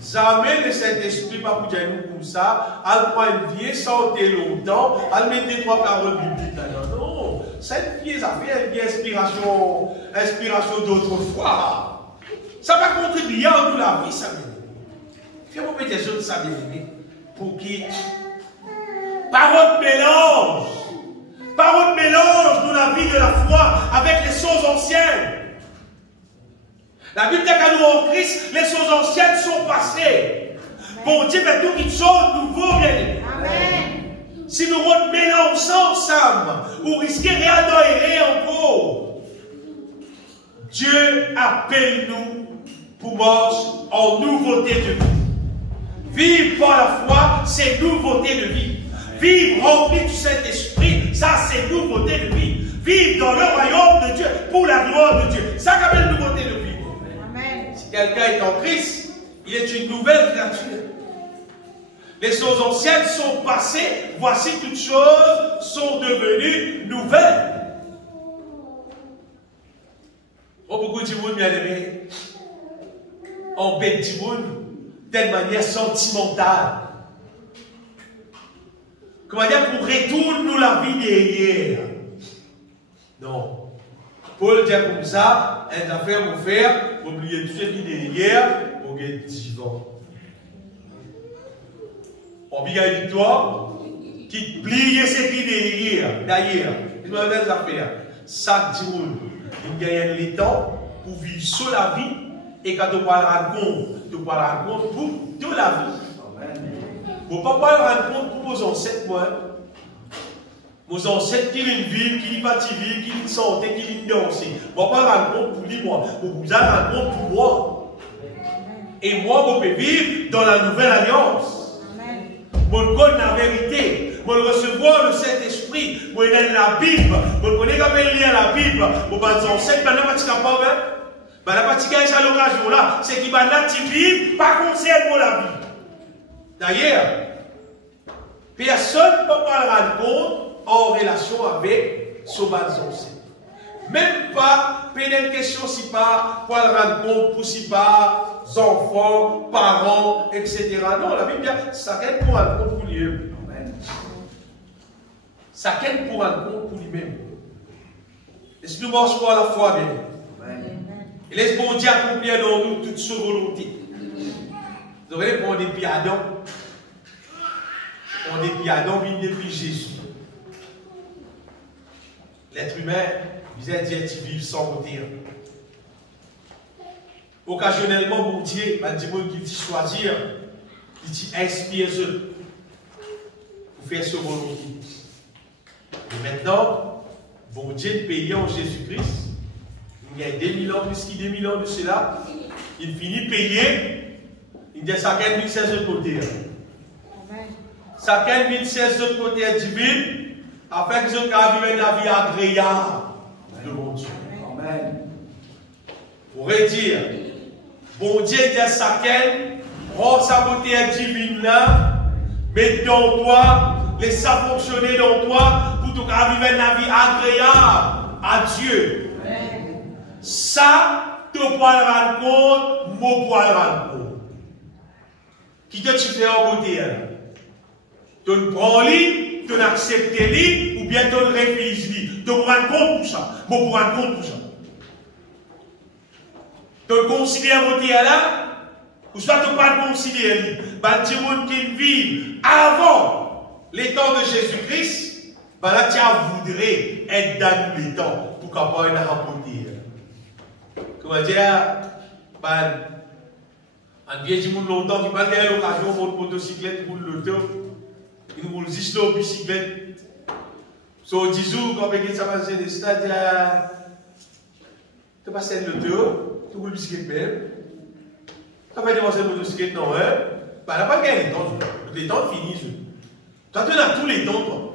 Jamais le Saint-Esprit va vous dire nous comme ça, elle prend une vie, santé longtemps, elle met des trois paroles bibliques. Non, cette vie, ça fait une inspiration d'autrefois. Ça va contribuer à nous la vie, ça bien. Fais-moi mettre des autres, ça bien aimé, pour qui parole mélange dans la vie de la foi avec les choses anciennes. La Bible dit qu'à nous en Christ, les choses anciennes sont passées. Bon Dieu fait tout quelque chose de nouveau, bien aimé. Amen. Si nous mélangeons ensemble, ou risquez rien d'errer encore. Dieu appelle nous pour marcher en nouveauté de vie. Vivre par la foi, c'est nouveauté de vie. Vivre rempli du Saint-Esprit, ça c'est nouveauté de vie. Vivre dans le royaume de Dieu pour la gloire de Dieu, ça s'appelle nouveauté de vie. Amen. Si quelqu'un est en Christ, il est une nouvelle créature. Les choses anciennes sont passées, voici toutes choses sont devenues nouvelles. Oh, beaucoup de monde bien aimé, en bête du monde, d'une manière sentimentale. Comment dire, pour retourner nous la vie d'hier. Non. Paul dit comme ça, une affaire vous faire, vous oubliez tout ce qui est d'hier, vous êtes vivant. On vit une victoire qui plie ce qui est d'hier. D'ailleurs, il doit faire des affaires. Chaque jour, il gagne le temps pour vivre sur la vie et quand tu parles compte pour toute la vie. Vous ne pouvez pas rendre compte pour vos ancêtres, moi. Vos ancêtres qui ont une ville, qui ont une partie ville, qui ont une santé, qui ont une danse. Vous ne pouvez pas rendre compte pour lui, moi. Vous allez rendre compte pour moi. Et moi, vous pouvez vivre dans la nouvelle alliance. Vous connaissez la vérité. Vous recevoir le Saint-Esprit. Vous connaissez la Bible. Vous connaissez comment lire la Bible. Vous avez des ancêtres, vous n'avez pas de capable. Vous n'avez pas de l'occasion là. C'est qui va vivre, pas conseil pour la vie. D'ailleurs, personne ne peut pas le rendre compte en relation avec ce bas ancêtres. Même pas, une question si pas, pour le rendre compte pour si pas, enfants, parents, etc. Non, la Bible dit, ça qu'elle pour rendre compte pour lui-même. Ça qu'elle pour rendre compte pour lui-même. Est-ce que nous marchons pas à la foi, bien? Et laisse bon Dieu accomplir dans nous toute sa volonté. Vous aurez pour depuis Adam. On depuis Adam, vient depuis Jésus. L'être humain, vous êtes dit, tu vis sans motif. Occasionnellement, mon Dieu, il dit qu'il dit choisir, il dit inspire-eux pour faire ce volonté. Et maintenant, bon Dieu payé en Jésus-Christ, il y a 2000 ans, plus qu'il 2000 ans de cela, il finit payer, il dit ça gagne 16 autres côtés. Ça gagne 16 autres côtés divines, afin que je puisse vivre la vie agréable de mon Dieu. Amen. On pourrait dire, bon Dieu dit ça gagne, rend sa beauté divine là, mais dans toi, laisse ça fonctionner dans toi, pour tout cas vivre la vie agréable à Dieu. Ça, tu peux le rendre compte, moi, pour le rendre compte. Qui te tu fais en côté là? Tu le prends lui, tu l'acceptes lui, ou bien tu le refuses lui. Tu te rends compte pour ça. Moi, pour rendre compte pour ça. Tu le considères en côté là, ou soit tu ne pas le considérer lui. Ben, tu monde qui vit avant les temps de Jésus-Christ, ben là, tu voudrais être dans les temps pour qu'on ait un rapporter. Comment dire, ben, un vieux du monde longtemps qui passe derrière l'occasion pour une motocyclette pour le temps, il nous roule juste en bicyclette. So, 10 jours, quand on ça va se dire, c'est-à-dire, tu passes le deux, tu roules le bicyclette même. Tu vas démarrer le bicyclette, non, hein? Bah, n'a pas gagné le temps, les temps finis. Toi, tu as tous les temps, toi.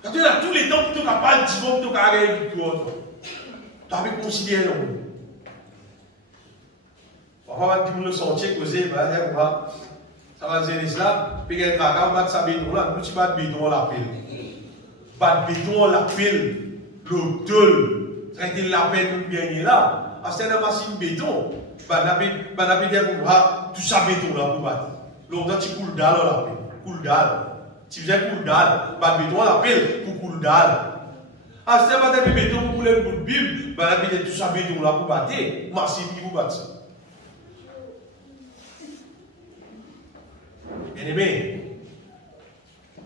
Toi, tu as tous les temps, tu n'as pas de divorce, tu n'as pas gagné le temps, toi. Tu as considéré le monde. Parfois, tu le sentier causé, ça va se dire là, puis il y a un caca, on va te savoir, là, nous, tu vas te béton, on l'appelle. Pas de béton, on l'appelle, l'hôtel, ça a été la peine de gagner là. C'est une machine béton, bah, n'a dire qu'on va tout ça béton là pour battre. Longtemps, tu coules dalle, on l'appelle, coule dalle. Tu viens coule dalle, pas de béton, on l'appelle pour coule dalle. C'est un matin de béton pour couler pour le Bible, bah, n'a dire tout ça béton là pour battre, machine qui vous battre ça. Bien-aimé,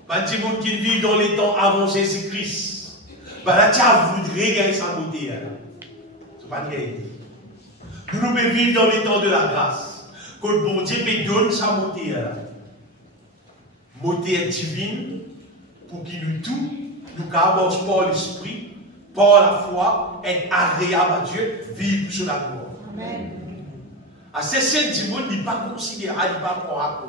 il y a des gens qui vivent dans les temps avant Jésus-Christ. Là, tu as voulu gagner sa beauté. Ce n'est pas gagner. Nous devons vivre dans les temps de la grâce. Que le bon Dieu peut donner sa beauté. Beauté divine pour qu'il nous tout, nous avons par l'esprit, par la foi, être agréable à Dieu, vivre sur la gloire. Amen. C'est ce monde qui n'est pas considéré, il n'est pas croire.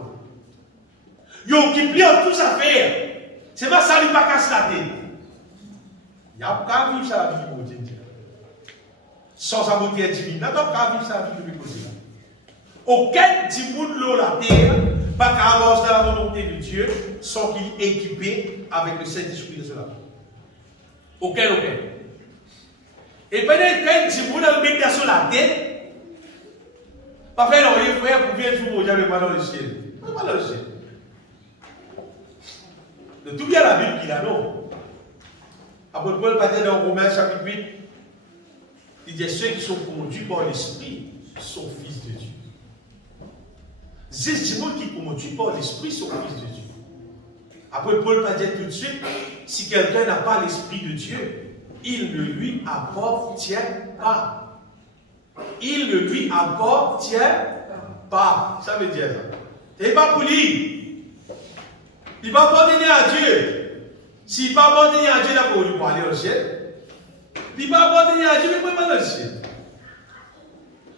Yo qui plie en tous affaires. C'est pas ça, il pas casse la tête. Il n'y a pas vivre ça la vie de Dieu. Sans sa beauté divine, il n'y a pas vivre ça la vie de Dieu. Aucun dimanche de la terre pas qu'à avancer dans la volonté de Dieu sans qu'il est équipé avec le Saint-Esprit de cela. Aucun. Et peut-être qu'un dimanche de mettre sur la tête, pas faire l'envoyer frère pour bien jouer au diable pas dans le ciel. Pas dans le ciel. De tout bien la Bible qu'il a, non. Apôtre Paul va dire dans Romains chapitre 8, il dit ceux qui sont conduits par l'Esprit sont fils de Dieu. C'est ce qui est conduit par l'Esprit sont fils de Dieu. Après Paul va dire tout de suite, si quelqu'un n'a pas l'Esprit de Dieu, il ne lui appartient pas. Il ne lui appartient pas. Ça veut dire ça. C'est pas pour lui. Il va abandonner à Dieu. S'il ne va pas abandonner à Dieu, il va lui parler au ciel. Il va abandonner à Dieu, mais il ne va pas dans le ciel.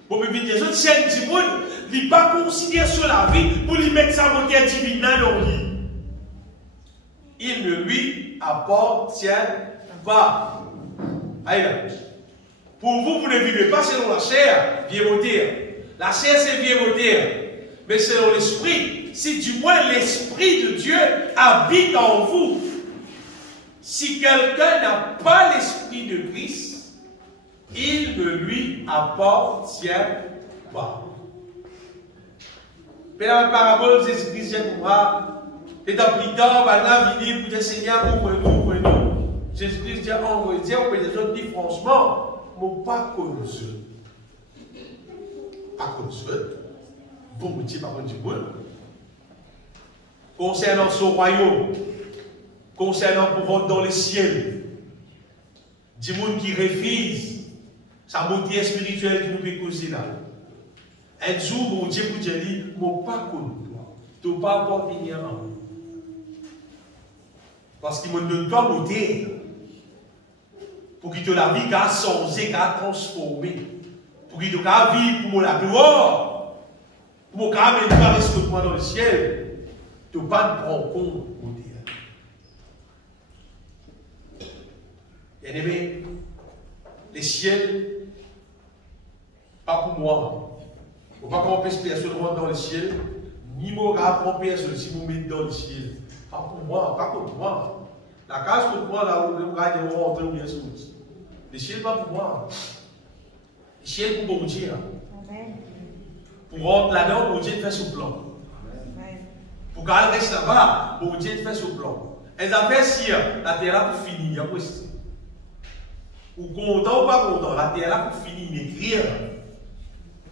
Pour me dire, je tiens du monde, il ne va pas considérer sur la vie pour lui mettre sa beauté divine dans lui. Il ne lui appartient pas. Allez là. Pour vous, vous ne vivez pas selon la chair, vieille beauté. La chair, c'est vieille beauté. Mais selon l'esprit. Si du moins l'Esprit de Dieu habite en vous, si quelqu'un n'a pas l'Esprit de Christ, il ne lui appartient pas. Mais dans la parabole, Jésus-Christ vient pour moi, et dans plus tard, maintenant, il dit pour dire Seigneur, ouvre-nous. Jésus-Christ dit, on des autres dit franchement, mon pas connu. Pas connu. Bon, Dieu, par contre, du bon. Concernant son royaume, concernant pour rentrer dans les ciels, du monde qui refuse sa beauté spirituelle qui nous fait causer là. Un jour, mon Dieu vous dit, mon pas connu toi, tu n'as pas encore fini à moi. Parce qu'il me donne toi beauté pour qu'il te la vie qu'à changer, qu'à transformer, pour qu'il te la vie pour la gloire, pour qu'il te la reste dans le ciel. Tu ne pas prendre compte, mon Dieu. Bien-aimé, les ciels, pas pour moi. Il ne faut pas qu'on puisse personne dans le ciel, ni moi qu'on personne si vous mettez dans le ciel. Pas pour moi, pas pour moi. La case pour moi, là où vous regardez, vous rentrez ou bien sûr. Les ciels, pas pour moi. Les ciels pour mon Dieu. Pour rentrer là-dedans, mon Dieu fait son plan. Pour qu'elle reste là-bas, bon Dieu fait ce plan. Elle a fait si la terre là pour finir, ou content ou pas content, la terre là pour finir, mais rien.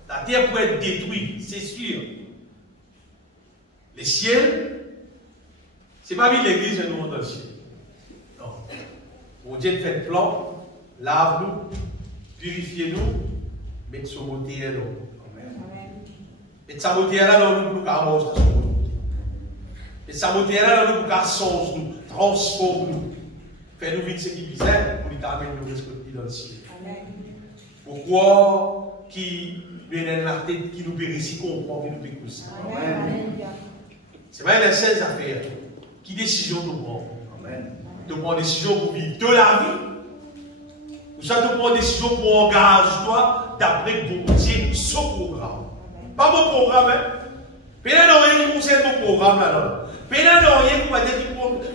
La terre peut être détruite, c'est sûr. Les ciels, c'est pas vite l'église, nous rentre dans le ciel. Non. Bon Dieu fait le plan, lave-nous, purifiez-nous, mettez son beauté là. Mettez sa beauté là dans nous pour nous carrément. Et sa beauté là, nous pouvons changer, nous, transformer nous. Fais-nous vivre ce qui bizarre pour lui amener nous respecter dans le ciel. Pourquoi qui vient la tête qui nous périsse, comprend que nous pécoussons. C'est vrai, les 16 affaires. Qui décision de prendre? De prendre décision pour vivre de la vie. Ou ça de prendre décision pour engager toi d'après bon Dieu ce programme. Pas mon programme, hein? Pénal n'a rien qui concerne mon programme là. Pénal n'a rien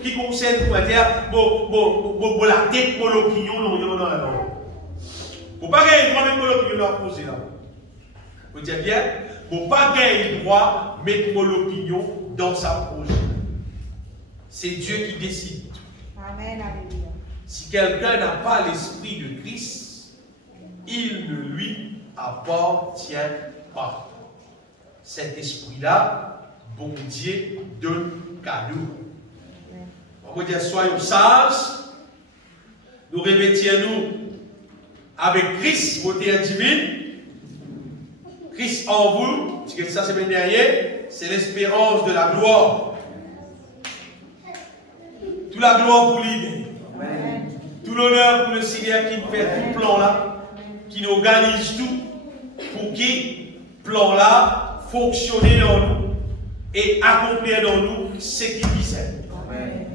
qui concerne la tête pour l'opinion, non. Pour pas gagner droit, même pour l'opinion, là, poser là. Vous dites bien, pour pas gagner droit, mettre l'opinion dans sa projet. C'est Dieu qui décide. Amen. Alléluia. Si quelqu'un n'a pas l'esprit de Christ, il ne lui appartient pas. Cet esprit-là, bon Dieu donne cadeau. On va dire, soyons sages, nous revêtions-nous avec Christ, beauté divine. Christ en vous, c'est que ça semaine dernière, c'est l'espérance de la gloire. Toute la gloire pour lui. Tout l'honneur pour le Seigneur qui nous fait tout plan là, qui nous organise tout, pour qu'il plan là fonctionne dans nous et accomplir dans nous ce qu'il disait.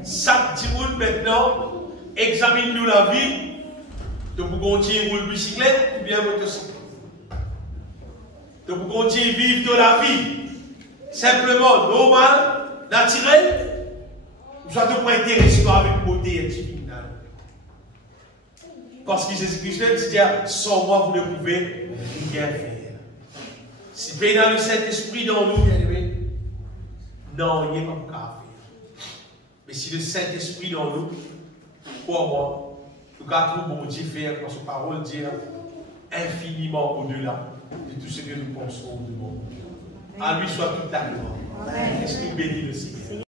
Chaque petit monde maintenant, examine-nous la vie, de vous continuer à rouler bicyclette ou bien motocyclette. De vous continuer à vivre de la vie, simplement, normal, naturel, ou soit de pas intéresser avec beauté et divine. Parce que Jésus-Christ dit, sans moi, vous ne pouvez rien faire. Si vous dans le Saint-Esprit dans nous, bien aimé, non, il n'y a pas de faire. Mais si le Saint-Esprit dans nous, pour moi, nous avons bon Dieu faire, quand sa parole dit infiniment au-delà de tout ce que nous pensons de bon Dieu. À lui soit toute la gloire. Est-ce qu'il bénit le Seigneur?